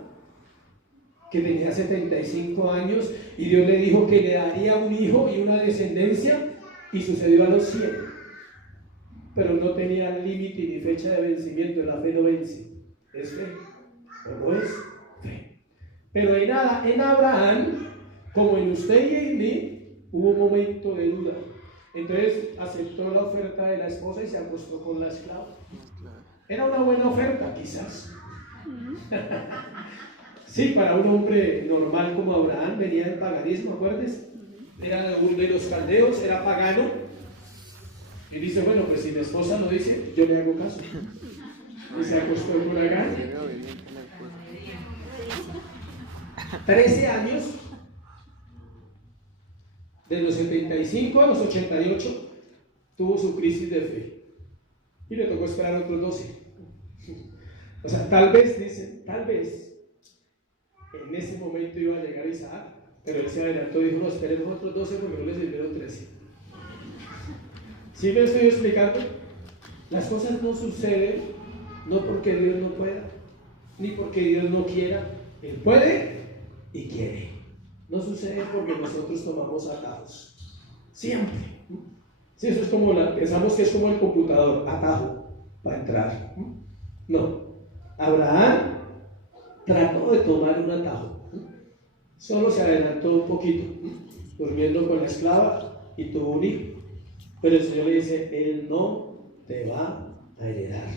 que tenía 75 años y Dios le dijo que le daría un hijo y una descendencia, y sucedió a los 100, pero no tenía límite ni fecha de vencimiento? La fe no vence. ¿Es fe o no es fe? Pero en Abraham, como en usted y en mí, hubo un momento de duda. Entonces aceptó la oferta de la esposa y se acostó con la esclava. Era una buena oferta, quizás. Sí, para un hombre normal como Abraham, venía del paganismo, acuérdense. Era de los caldeos, era pagano. Y dice, bueno, pues si mi esposa lo dice, yo le hago caso. Y se acostó con Agar. 13 años, de los 75 a los 88, tuvo su crisis de fe. Y le tocó esperar otros 12. O sea, tal vez, dicen, tal vez, en ese momento iba a llegar Isaac, pero él se adelantó y dijo, no, esperemos otros 12 porque no les sirvieron 13. ¿Sí me estoy explicando? Las cosas no suceden no porque Dios no pueda, ni porque Dios no quiera. Él puede y quiere. No sucede porque nosotros tomamos atajos. Siempre. Sí, eso es como pensamos que es como el computador, atajo para entrar. No. Abraham trató de tomar un atajo. Solo se adelantó un poquito, durmiendo con la esclava, y tuvo un hijo. Pero el Señor le dice, Él no te va a heredar.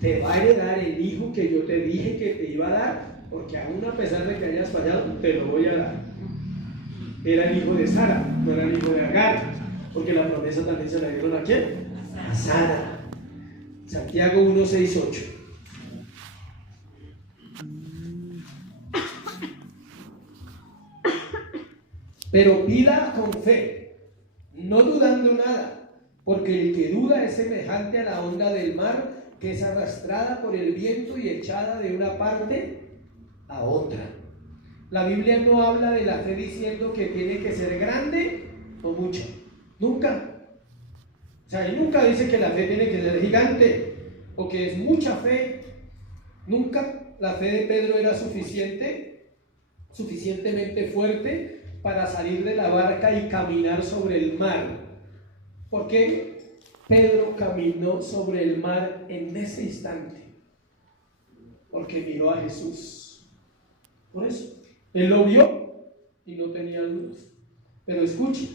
Te va a heredar el hijo que yo te dije que te iba a dar, porque aún a pesar de que hayas fallado, te lo voy a dar. Era el hijo de Sara, no era el hijo de Agar, porque la promesa también se la dieron ¿a quién? A Sara. Santiago 1, 6, 8. Pero pida con fe, no dudando nada, porque el que duda es semejante a la onda del mar, que es arrastrada por el viento y echada de una parte a otra. La Biblia no habla de la fe diciendo que tiene que ser grande o mucha. Nunca. O sea, él nunca dice que la fe tiene que ser gigante o que es mucha fe. Nunca. La fe de Pedro era suficientemente fuerte para salir de la barca y caminar sobre el mar. ¿Por qué Pedro caminó sobre el mar en ese instante? Porque miró a Jesús. Por eso. Él lo vio y no tenía luz. Pero escuche,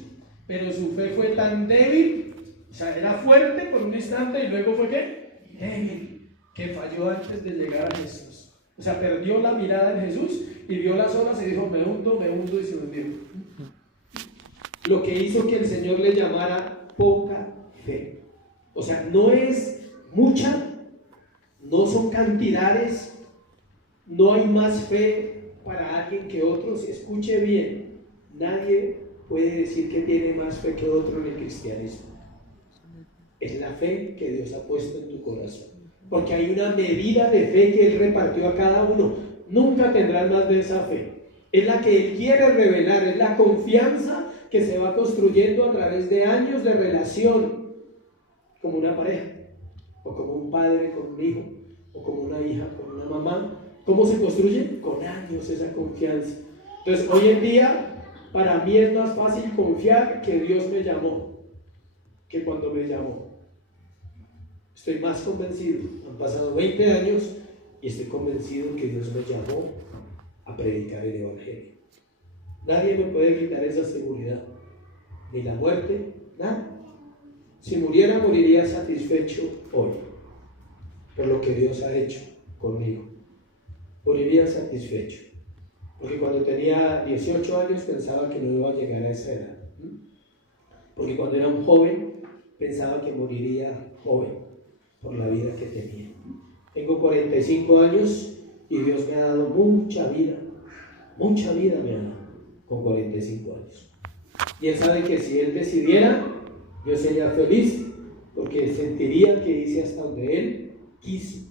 pero su fe fue tan débil, o sea, era fuerte por un instante y luego fue ¿qué? Débil, que falló antes de llegar a Jesús. O sea, perdió la mirada en Jesús y vio las olas y dijo, me hundo y se hundió. Lo que hizo que el Señor le llamara poca fe. O sea, no es mucha, no son cantidades, no hay más fe para alguien que otros. Escuche bien, nadie puede decir que tiene más fe que otro en el cristianismo. Es la fe que Dios ha puesto en tu corazón, porque hay una medida de fe que Él repartió a cada uno. Nunca tendrás más de esa fe. Es la que Él quiere revelar, es la confianza que se va construyendo a través de años de relación, como una pareja, o como un padre con un hijo, o como una hija con una mamá. ¿Cómo se construye? Con años esa confianza. Entonces, hoy en día, para mí es más fácil confiar que Dios me llamó, que cuando me llamó. Estoy más convencido. Han pasado 20 años y estoy convencido que Dios me llamó a predicar el Evangelio. Nadie me puede quitar esa seguridad. Ni la muerte, nada. Si muriera, moriría satisfecho hoy por lo que Dios ha hecho conmigo. Moriría satisfecho. Porque cuando tenía 18 años pensaba que no iba a llegar a esa edad. Porque cuando era un joven pensaba que moriría joven por la vida que tenía. Tengo 45 años y Dios me ha dado mucha vida me ha dado con 45 años. Y Él sabe que si Él decidiera, yo sería feliz, porque sentiría que hice hasta donde Él quiso,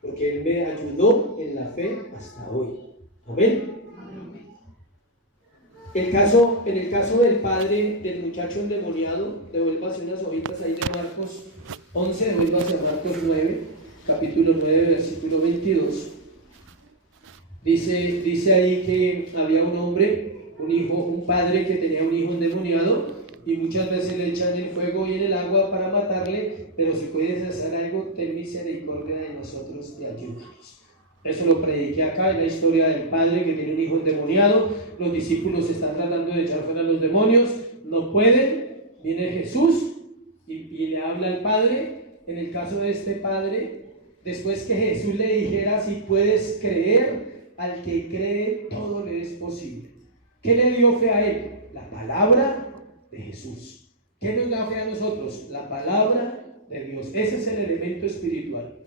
porque Él me ayudó en la fe hasta hoy. Amén. En el caso del padre del muchacho endemoniado, devuélvase unas hojitas ahí de Marcos 11, devuélvase a Marcos 9, capítulo 9, versículo 22. Dice ahí que había un hombre, un padre que tenía un hijo endemoniado, y muchas veces le echan el fuego y en el agua para matarle, pero si puedes hacer algo, ten misericordia de nosotros y ayúdanos. Eso lo prediqué acá en la historia del padre que tiene un hijo endemoniado. Los discípulos están tratando de echar fuera a los demonios, no pueden. Viene Jesús y le habla al padre. En el caso de este padre, después que Jesús le dijera: si puedes creer, al que cree todo le es posible. ¿Qué le dio fe a él? La palabra de Jesús. ¿Qué nos da fe a nosotros? La palabra de Dios. Ese es el elemento espiritual.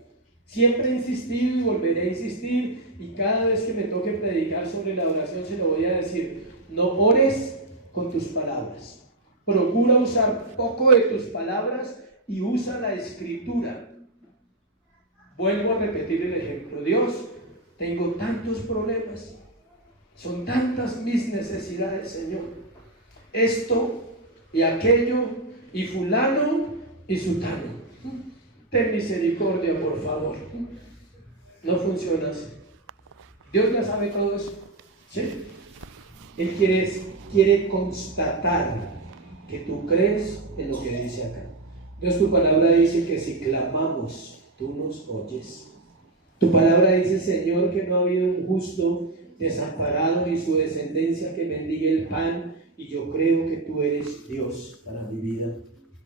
Siempre he insistido y volveré a insistir, y cada vez que me toque predicar sobre la oración se lo voy a decir: no ores con tus palabras. Procura usar poco de tus palabras y usa la escritura. Vuelvo a repetir el ejemplo. Dios, tengo tantos problemas, son tantas mis necesidades, Señor. Esto y aquello y fulano y sutano. Ten misericordia, por favor. No funciona así. Dios ya sabe todo eso, ¿sí? Él quiere constatar que tú crees en lo que dice acá. Dios, tu palabra dice que si clamamos, tú nos oyes. Tu palabra dice, Señor, que no ha habido un justo desamparado ni su descendencia que mendigue el pan, y yo creo que tú eres Dios para mi vida.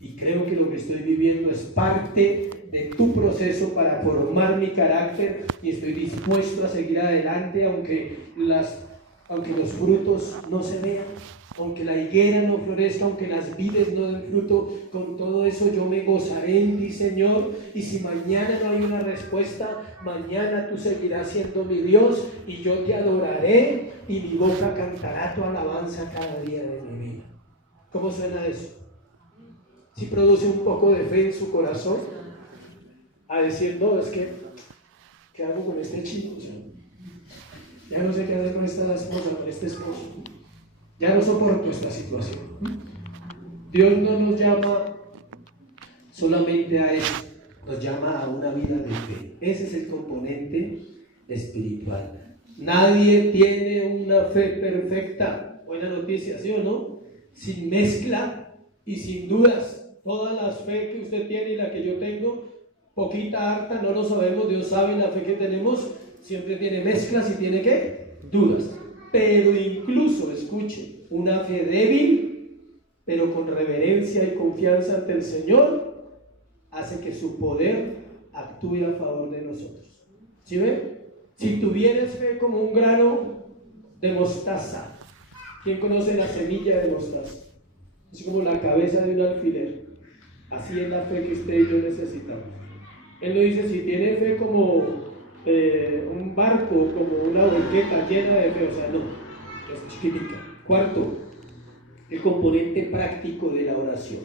Y creo que lo que estoy viviendo es parte de tu proceso para formar mi carácter, y estoy dispuesto a seguir adelante aunque los frutos no se vean, aunque la higuera no florezca, aunque las vides no den fruto. Con todo eso yo me gozaré en ti, Señor, y si mañana no hay una respuesta, mañana tú seguirás siendo mi Dios, y yo te adoraré, y mi boca cantará tu alabanza cada día de mi vida. ¿Cómo suena eso? Si produce un poco de fe en su corazón, a decir: no, es que, ¿qué hago con este chico? O sea, ya no sé qué hacer con esta esposa, con este esposo. Ya no soporto esta situación. Dios no nos llama solamente a eso, nos llama a una vida de fe. Ese es el componente espiritual. Nadie tiene una fe perfecta. Buena noticia, ¿sí o no? Sin mezcla y sin dudas. Toda la fe que usted tiene y la que yo tengo, poquita, harta, no lo sabemos. Dios sabe la fe que tenemos. Siempre tiene mezclas y tiene ¿qué? Dudas. Pero incluso, escuche, una fe débil, pero con reverencia y confianza ante el Señor, hace que su poder actúe a favor de nosotros. ¿Sí ven? Si tuvieras fe como un grano de mostaza, ¿quién conoce la semilla de mostaza? Es como la cabeza de un alfiler. Así es la fe que usted y yo necesitamos. Él no dice si tiene fe como un barco, como una volqueta llena de fe, o sea, no, es chiquitica. Cuarto, el componente práctico de la oración.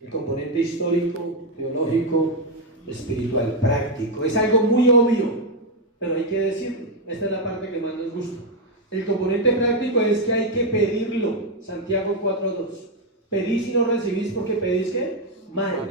El componente histórico, teológico, espiritual, práctico. Es algo muy obvio, pero hay que decirlo. Esta es la parte que más nos gusta. El componente práctico es que hay que pedirlo. Santiago 4:2. Pedís y no recibís porque pedís ¿qué? Mal.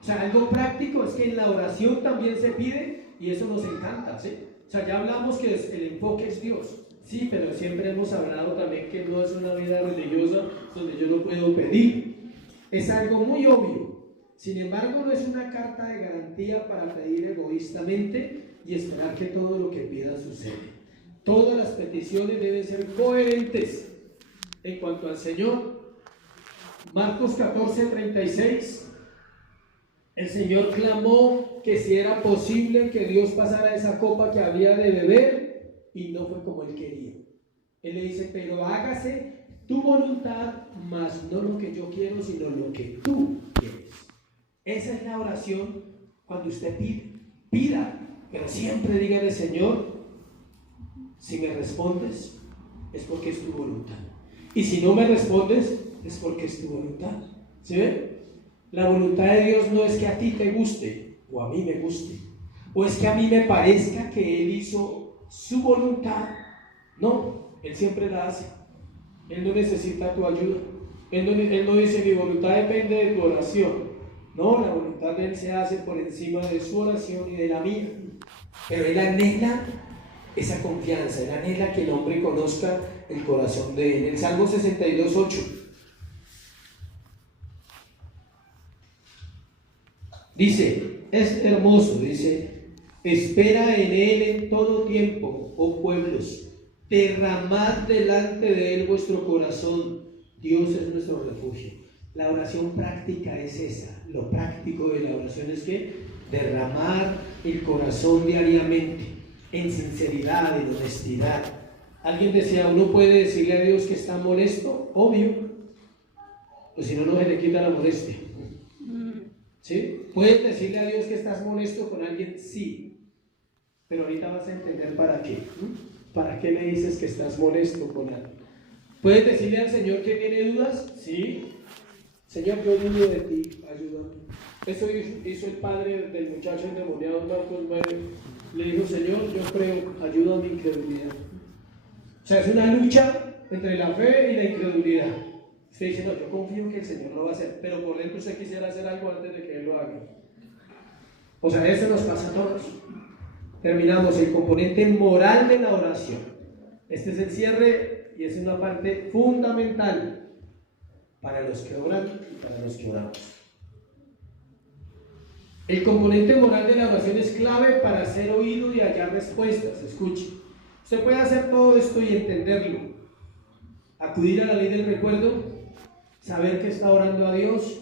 O sea, algo práctico es que en la oración también se pide, y eso nos encanta, ¿sí? O sea, ya hablamos que el enfoque es Dios, sí, pero siempre hemos hablado también que no es una vida religiosa donde yo no puedo pedir. Es algo muy obvio. Sin embargo, no es una carta de garantía para pedir egoístamente y esperar que todo lo que pida sucede. Todas las peticiones deben ser coherentes en cuanto al Señor. Marcos 14:36. El Señor clamó que si era posible que Dios pasara esa copa que había de beber, y no fue como Él quería. Él le dice: pero hágase tu voluntad, mas no lo que yo quiero, sino lo que tú quieres. Esa es la oración cuando usted pida, pero siempre dígale: Señor, si me respondes, es porque es tu voluntad. Y si no me respondes, es porque es tu voluntad. ¿Sí ven? La voluntad de Dios no es que a ti te guste o a mí me guste, o es que a mí me parezca que Él hizo su voluntad. No, Él siempre la hace. Él no necesita tu ayuda. Él no dice mi voluntad depende de tu oración. No, la voluntad de Él se hace por encima de su oración y de la mía. Pero Él anhela esa confianza, Él anhela que el hombre conozca el corazón de Él. El Salmo 62:8 dice, es hermoso, dice, espera en Él en todo tiempo, oh pueblos, derramad delante de Él vuestro corazón, Dios es nuestro refugio. La oración práctica es esa, lo práctico de la oración es que derramar el corazón diariamente, en sinceridad, en honestidad. Alguien decía, uno puede decirle a Dios que está molesto, obvio, o si no, no se le quita la molestia. ¿Sí? ¿Puedes decirle a Dios que estás molesto con alguien? Sí, pero ahorita vas a entender para qué. ¿Para qué le dices que estás molesto con alguien? ¿Puedes decirle al Señor que tiene dudas? Sí. Señor, yo dudo de ti, ayúdame. Eso hizo el padre del muchacho endemoniado, Marcos 9. Le dijo, Señor, yo creo, ayuda a mi incredulidad. O sea, es una lucha entre la fe y la incredulidad. Usted dice, no, yo confío que el Señor lo va a hacer, pero por dentro usted quisiera hacer algo antes de que Él lo haga. O sea, eso nos pasa a todos. Terminamos el componente moral de la oración. Este es el cierre y es una parte fundamental para los que oran y para los que oramos. El componente moral de la oración es clave para ser oído y hallar respuestas. Escuche, usted puede hacer todo esto y entenderlo, acudir a la ley del recuerdo, saber que está orando a Dios,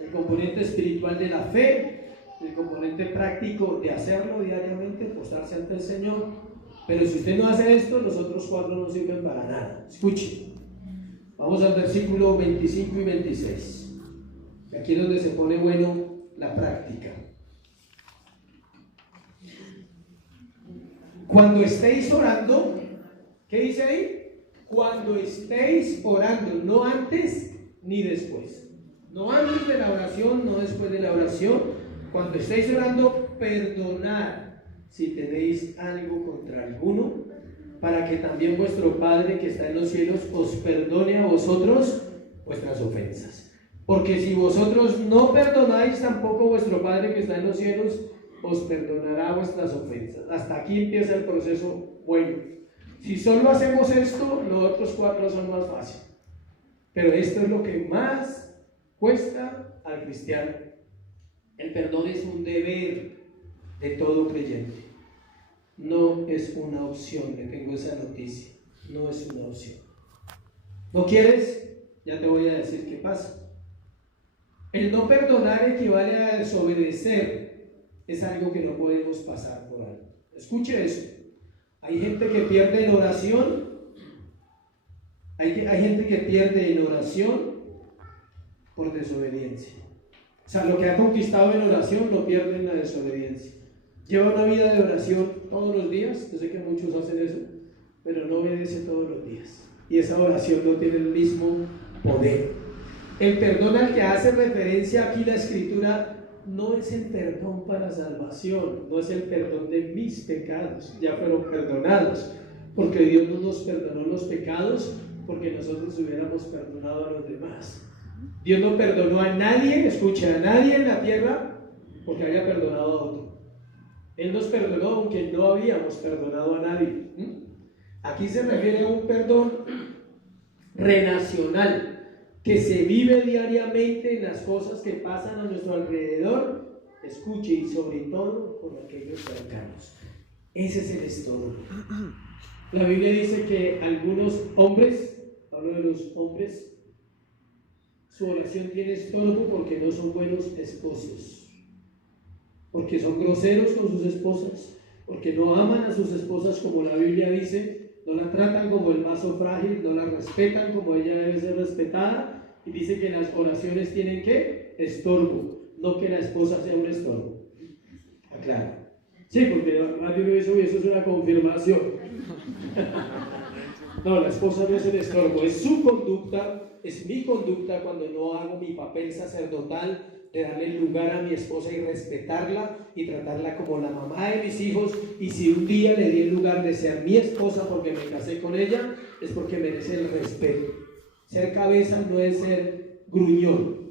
el componente espiritual de la fe, el componente práctico de hacerlo diariamente, postrarse ante el Señor. Pero si usted no hace esto, los otros cuatro no sirven para nada. Escuche, vamos al versículo 25 y 26. Aquí es donde se pone bueno la práctica. Cuando estéis orando, ¿qué dice ahí? Cuando estéis orando, no antes ni después. No antes de la oración, no después de la oración. Cuando estéis orando, perdonad si tenéis algo contra alguno, para que también vuestro Padre que está en los cielos os perdone a vosotros vuestras ofensas. Porque si vosotros no perdonáis, tampoco vuestro Padre que está en los cielos os perdonará vuestras ofensas. Hasta aquí empieza el proceso bueno. Si solo hacemos esto, los otros cuatro son más fáciles. Pero esto es lo que más cuesta al cristiano. El perdón es un deber de todo creyente. No es una opción. Le tengo esa noticia. No es una opción. ¿No quieres? Ya te voy a decir qué pasa. El no perdonar equivale a desobedecer. Es algo que no podemos pasar por alto. Escuche eso. Hay gente que pierde en oración. Hay gente que pierde en oración por desobediencia. O sea, lo que ha conquistado en oración lo pierde en la desobediencia. Lleva una vida de oración todos los días. Yo sé que muchos hacen eso, pero no obedece todos los días. Y esa oración no tiene el mismo poder. El perdón al que hace referencia aquí la Escritura no es el perdón para salvación, no es el perdón de mis pecados, ya fueron perdonados, porque Dios no nos perdonó los pecados porque nosotros hubiéramos perdonado a los demás. Dios no perdonó a nadie, escuche, a nadie en la tierra porque haya perdonado a otro. Él nos perdonó aunque no habíamos perdonado a nadie. Aquí se refiere a un perdón relacional que se vive diariamente en las cosas que pasan a nuestro alrededor, escuche, y sobre todo por aquellos cercanos. Ese es el estorbo. La Biblia dice que algunos hombres, hablo de los hombres, su oración tiene estorbo porque no son buenos esposos, porque son groseros con sus esposas, porque no aman a sus esposas como la Biblia dice, no la tratan como el vaso frágil, no la respetan como ella debe ser respetada, y dice que las oraciones tienen ¿qué? Estorbo, no que la esposa sea un estorbo. Aclaro. Sí, porque más de uno dice, eso es una confirmación. No, la esposa no es el estorbo, es su conducta, es mi conducta cuando no hago mi papel sacerdotal, de darle lugar a mi esposa y respetarla y tratarla como la mamá de mis hijos, y si un día le di el lugar de ser mi esposa porque me casé con ella, es porque merece el respeto. Ser cabeza no es ser gruñón.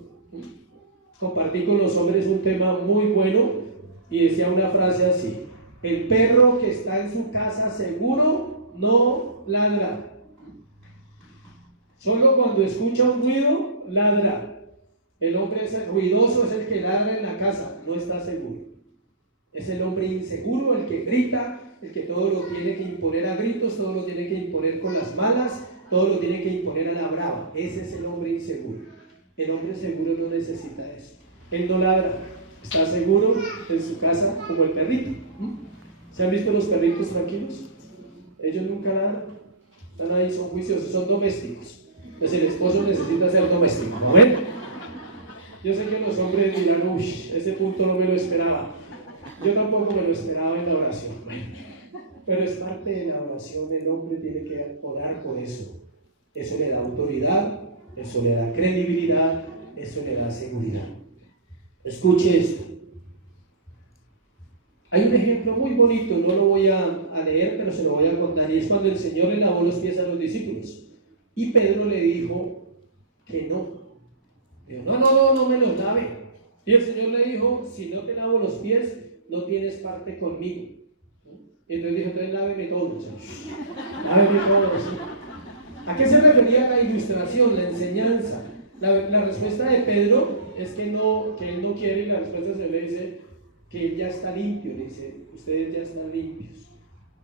Compartí con los hombres un tema muy bueno y decía una frase así: el perro que está en su casa seguro no ladra, solo cuando escucha un ruido ladra. El hombre ruidoso es el que ladra en la casa, no está seguro. Es el hombre inseguro el que grita, el que todo lo tiene que imponer a gritos, todo lo tiene que imponer con las malas, todo lo tiene que imponer a la brava. Ese es el hombre inseguro. El hombre seguro no necesita eso. Él no ladra, está seguro en su casa como el perrito. ¿Se han visto los perritos tranquilos? Ellos nunca ladran, están ahí, son juiciosos, son domésticos. Entonces el esposo necesita ser doméstico, ¿no ven? Yo sé que los hombres dirán, uy, ese punto no me lo esperaba. Yo tampoco me lo esperaba en la oración. Pero es parte de la oración, el hombre tiene que orar por eso. Eso le da autoridad, eso le da credibilidad, eso le da seguridad. Escuche esto. Hay un ejemplo muy bonito, no lo voy a leer, pero se lo voy a contar, y es cuando el Señor le lavó los pies a los discípulos. Y Pedro le dijo que no. Dijo, no me los lave. Y el Señor le dijo, si no te lavo los pies, no tienes parte conmigo. Y entonces dijo, entonces láveme todos. Láveme todos. ¿A qué se refería la ilustración, la enseñanza? La respuesta de Pedro es que él no quiere, y la respuesta se le dice que él ya está limpio. Le dice, ustedes ya están limpios.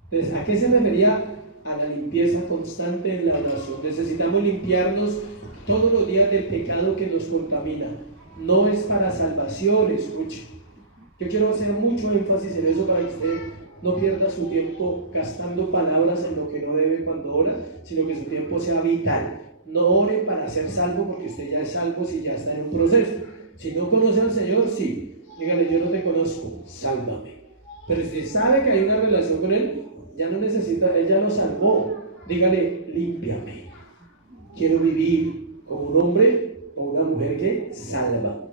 Entonces, ¿a qué se refería? A la limpieza constante en la oración. Necesitamos limpiarnos todos los días del pecado que nos contamina. No es para salvación, escuche. Yo quiero hacer mucho énfasis en eso para que usted no pierda su tiempo gastando palabras en lo que no debe cuando ora, sino que su tiempo sea vital. No ore para ser salvo, porque usted ya es salvo si ya está en un proceso. Si no conoce al Señor, sí, dígale, yo no te conozco, sálvame. Pero si sabe que hay una relación con Él, ya no necesita, Él ya lo salvó. Dígale, límpiame. Quiero vivir como un hombre o una mujer que salva.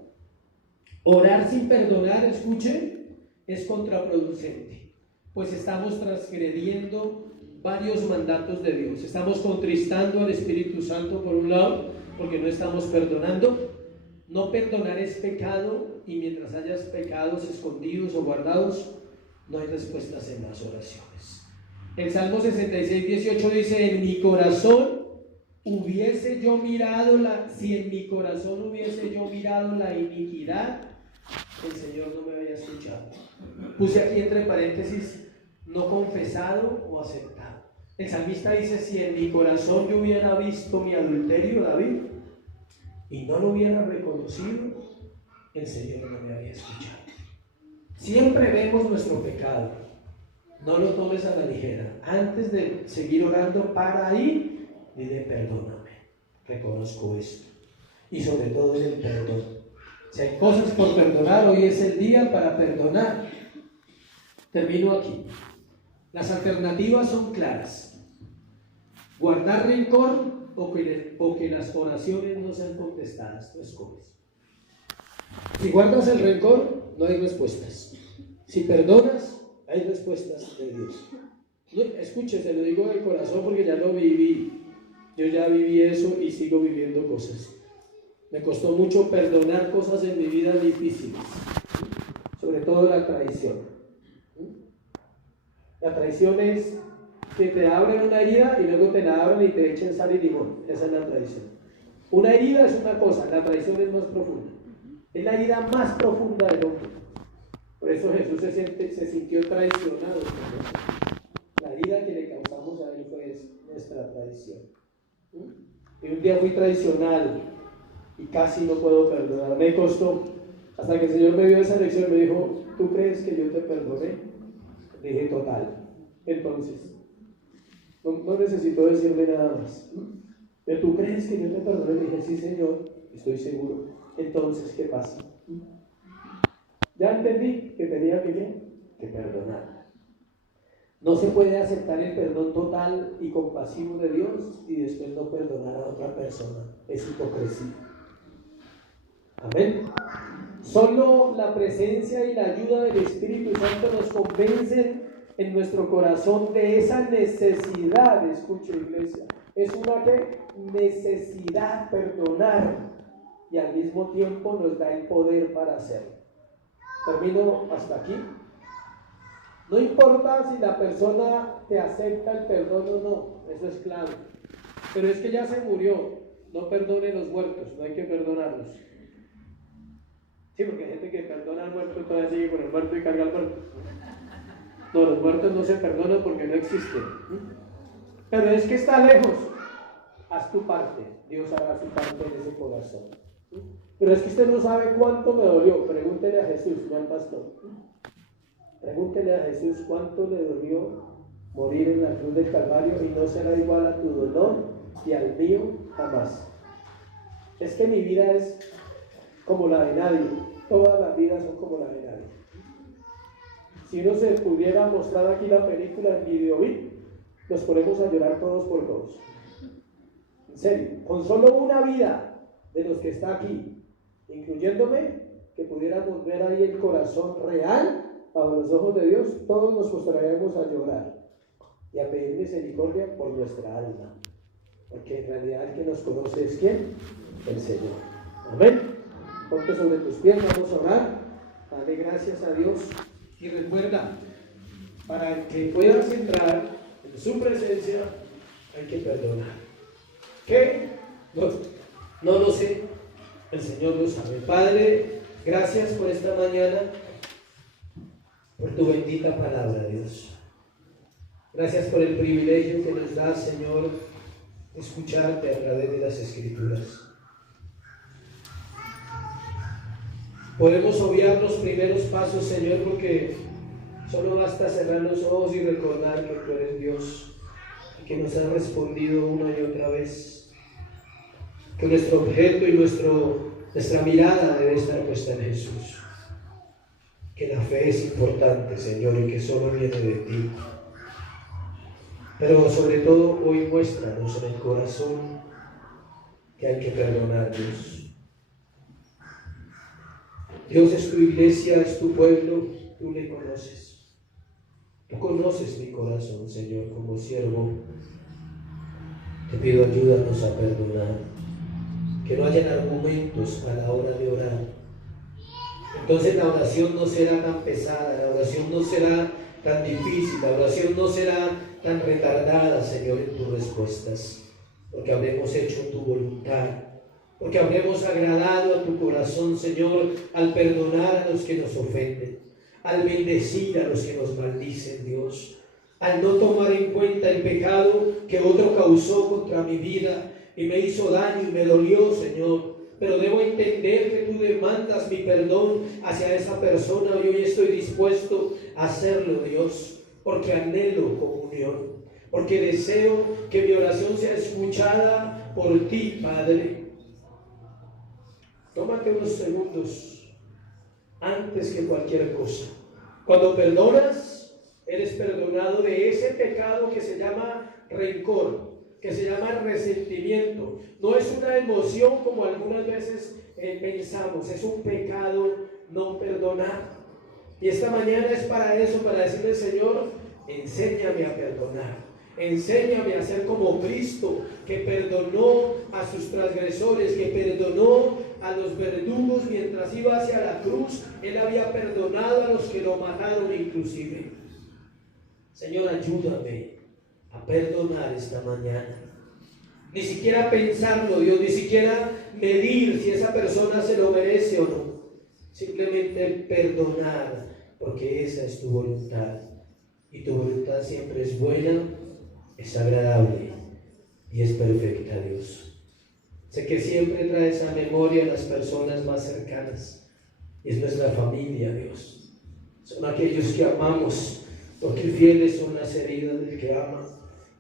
Orar sin perdonar, escuche, es contraproducente, pues estamos transgrediendo varios mandatos de Dios. Estamos contristando al Espíritu Santo por un lado, porque no estamos perdonando. No perdonar es pecado, y mientras hayas pecados escondidos o guardados, no hay respuestas en las oraciones. El Salmo 66, 18 dice, en mi corazón hubiese yo mirado si en mi corazón hubiese yo mirado la iniquidad, el Señor no me había escuchado. Puse aquí entre paréntesis, no confesado o aceptado. El salmista dice, si en mi corazón yo hubiera visto mi adulterio, David, y no lo hubiera reconocido, el Señor no me había escuchado. Siempre vemos nuestro pecado. No lo tomes a la ligera. Antes de seguir orando, para ahí, dile, perdóname, reconozco esto. Y sobre todo en el perdón. Si hay cosas por perdonar, hoy es el día para perdonar. Termino aquí. Las alternativas son claras. Guardar rencor o que las oraciones no sean contestadas. Tú escoges. Si guardas el rencor, no hay respuestas. Si perdonas, hay respuestas de Dios. No, escuche, se lo digo de corazón porque ya lo viví. Yo ya viví eso y sigo viviendo cosas. Me costó mucho perdonar cosas en mi vida difíciles, sobre todo la traición. La traición es que te abren una herida y luego te la abren y te echen sal y limón. Esa es la traición. Una herida es una cosa, la traición es más profunda. Es la herida más profunda del hombre. Por eso Jesús se sintió traicionado. La herida que le causamos a él fue nuestra traición. Y un día fui traicionado y casi no puedo perdonar. Me costó, hasta que el Señor me dio esa lección, me dijo, ¿tú crees que yo te perdoné? Le dije, total. Entonces, no necesito decirle nada más. ¿Pero tú crees que yo te perdoné? Le dije, sí, Señor, estoy seguro. Entonces, ¿qué pasa? Ya entendí que tenía que perdonar. No se puede aceptar el perdón total y compasivo de Dios y después no perdonar a otra persona. Es hipocresía. Amén. Solo la presencia y la ayuda del Espíritu Santo nos convencen en nuestro corazón de esa necesidad. Escuche, iglesia, es una necesidad perdonar, y al mismo tiempo nos da el poder para hacerlo. Termino hasta aquí. No importa si la persona te acepta el perdón o no, eso es claro, pero es que ya se murió. No perdone los muertos, no hay que perdonarlos. Sí, porque hay gente que perdona al muerto y todavía sigue con el muerto y carga al muerto. No, los muertos no se perdonan porque no existen. Pero es que está lejos. Haz tu parte, Dios hará su parte en ese corazón. Pero es que usted no sabe cuánto me dolió. Pregúntele a Jesús, no al pastor. Pregúntele a Jesús cuánto le dolió morir en la cruz del Calvario, y no será igual a tu dolor y al mío jamás. Es que mi vida es como la de nadie. Todas las vidas son como la de nadie. Si uno se pudiera mostrar aquí la película en videobit, nos ponemos a llorar todos por todos. En serio, con solo una vida de los que está aquí, incluyéndome, que pudiéramos ver ahí el corazón real bajo los ojos de Dios, todos nos postraríamos a llorar y a pedir misericordia por nuestra alma, porque en realidad el que nos conoce es ¿quién? El Señor. Amén. Ponte sobre tus pies, vamos a orar. Dale gracias a Dios y recuerda, para que puedas entrar en su presencia hay que perdonar. ¿Qué? No lo sé, el Señor lo sabe. Padre, gracias por esta mañana, por tu bendita palabra, Dios. Gracias por el privilegio que nos da, Señor, escucharte a través de las Escrituras. Podemos obviar los primeros pasos, Señor, porque solo basta cerrar los ojos y recordar que tú eres Dios y que nos has respondido una y otra vez. Que nuestro objeto y nuestra mirada debe estar puesta en Jesús. Que la fe es importante, Señor, y que solo viene de ti. Pero sobre todo hoy muéstranos en el corazón que hay que perdonar, Dios. Dios es tu iglesia, es tu pueblo, tú le conoces. Tú conoces mi corazón, Señor, como siervo. Te pido ayúdanos a perdonar. Que no hayan argumentos a la hora de orar. Entonces la oración no será tan pesada, la oración no será tan difícil, la oración no será tan retardada, Señor, en tus respuestas, porque habremos hecho tu voluntad, porque habremos agradado a tu corazón, Señor, al perdonar a los que nos ofenden, al bendecir a los que nos maldicen, Dios, al no tomar en cuenta el pecado que otro causó contra mi vida y me hizo daño y me dolió, Señor. Pero debo entender que tú demandas mi perdón hacia esa persona y hoy estoy dispuesto a hacerlo, Dios, porque anhelo comunión, porque deseo que mi oración sea escuchada por ti, Padre. Tómate unos segundos antes que cualquier cosa. Cuando perdonas, eres perdonado de ese pecado que se llama rencor, que se llama resentimiento. No es una emoción como algunas veces pensamos, es un pecado no perdonar. Y esta mañana es para eso, para decirle, Señor, enséñame a perdonar. Enséñame a ser como Cristo, que perdonó a sus transgresores, que perdonó a los verdugos mientras iba hacia la cruz. Él había perdonado a los que lo mataron inclusive. Señor, ayúdame a perdonar esta mañana. Ni siquiera pensarlo, Dios, ni siquiera medir si esa persona se lo merece o no. Simplemente perdonar, porque esa es tu voluntad. Y tu voluntad siempre es buena, es agradable y es perfecta, Dios. Sé que siempre traes a memoria a las personas más cercanas. Y es nuestra familia, Dios. Son aquellos que amamos, porque fieles son las heridas del que ama.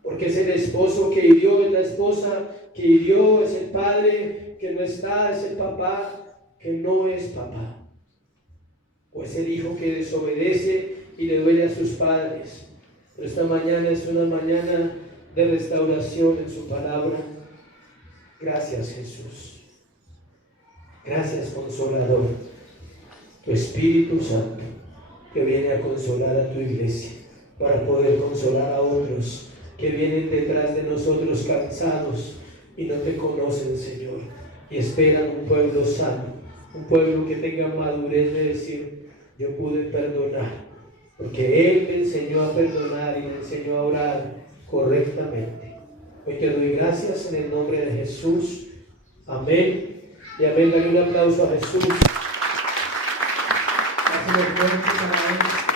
Porque es el esposo que hirió, es la esposa que hirió, es el padre que no está, es el papá que no es papá. O es el hijo que desobedece y le duele a sus padres. Pero esta mañana es una mañana de restauración en su palabra. Gracias, Jesús. Gracias, Consolador, tu Espíritu Santo, que viene a consolar a tu iglesia, para poder consolar a otros que vienen detrás de nosotros cansados y no te conocen, Señor, y esperan un pueblo sano, un pueblo que tenga madurez de decir: yo pude perdonar, porque Él me enseñó a perdonar y me enseñó a orar correctamente. Hoy te doy gracias en el nombre de Jesús. Amén y amén. Dale un aplauso a Jesús. Gracias,